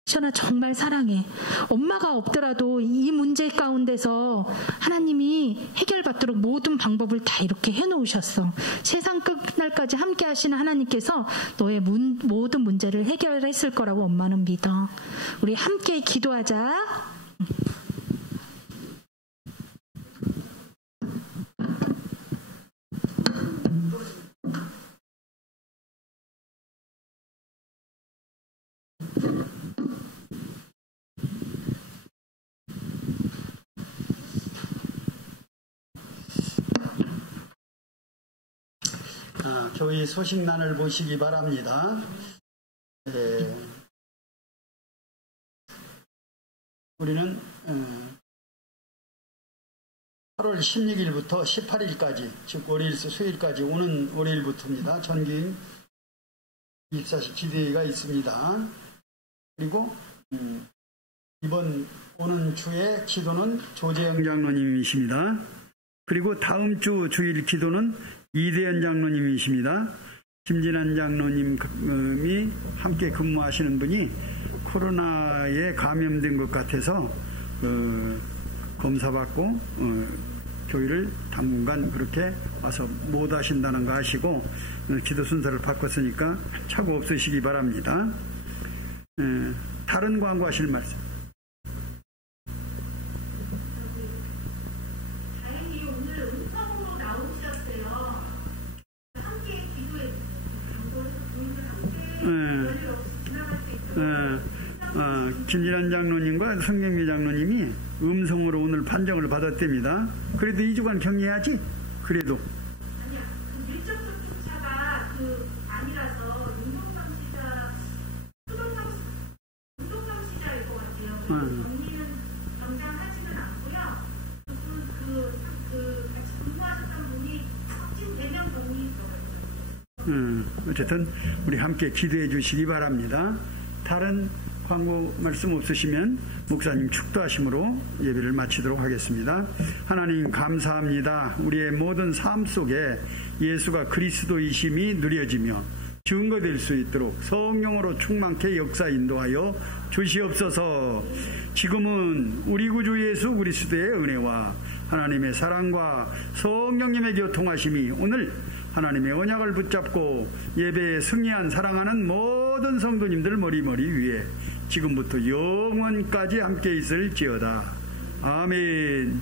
시연아 정말 사랑해. 엄마가 없더라도 이 문제 가운데서 하나님이 해결받도록 모든 방법을 다 이렇게 해놓으셨어. 세상 끝날까지 함께 하시는 하나님께서 너의 모든 문제를 해결했을 거라고 엄마는 믿어. 우리 함께 기도하자. 교회 소식란을 보시기 바랍니다. 우리는 8월 16일부터 18일까지, 즉 월요일에서 수요일까지 오는 월요일부터입니다. 전교인 24시 기도회가 있습니다. 그리고 이번 오는 주에 기도는 조재영 장로님이십니다. 그리고 다음 주 주일 기도는 이대현 장로님이십니다. 김진환 장로님이 함께 근무하시는 분이 코로나에 감염된 것 같아서 검사받고 교회를 당분간 그렇게 와서 못 하신다는 거 아시고 기도 순서를 바꿨으니까 착오 없으시기 바랍니다. 다른 광고하실 말씀. 김진환 장로님과 성경미 장로님이 음성으로 오늘 판정을 받았답니다. 그래도 2주간 격리해야지. 그래도 아니야, 밀접촉 주차가 아니라서 운동성 시자일 것 같아요. 격리는 당장 하지는 않고요. 같이 근무하셨던 분이 확진되면 격리 들어가요. 어쨌든 우리 함께 기도해 주시기 바랍니다. 다른 광고 말씀 없으시면 목사님 축도하심으로 예배를 마치도록 하겠습니다. 하나님 감사합니다. 우리의 모든 삶 속에 예수가 그리스도이심이 누려지며 증거될 수 있도록 성령으로 충만케 역사 인도하여 주시옵소서. 지금은 우리 구주 예수 그리스도의 은혜와 하나님의 사랑과 성령님의 교통하심이 오늘 하나님의 언약을 붙잡고 예배에 승리한 사랑하는 모든 성도님들 머리머리 위에 지금부터 영원까지 함께 있을지어다. 아멘.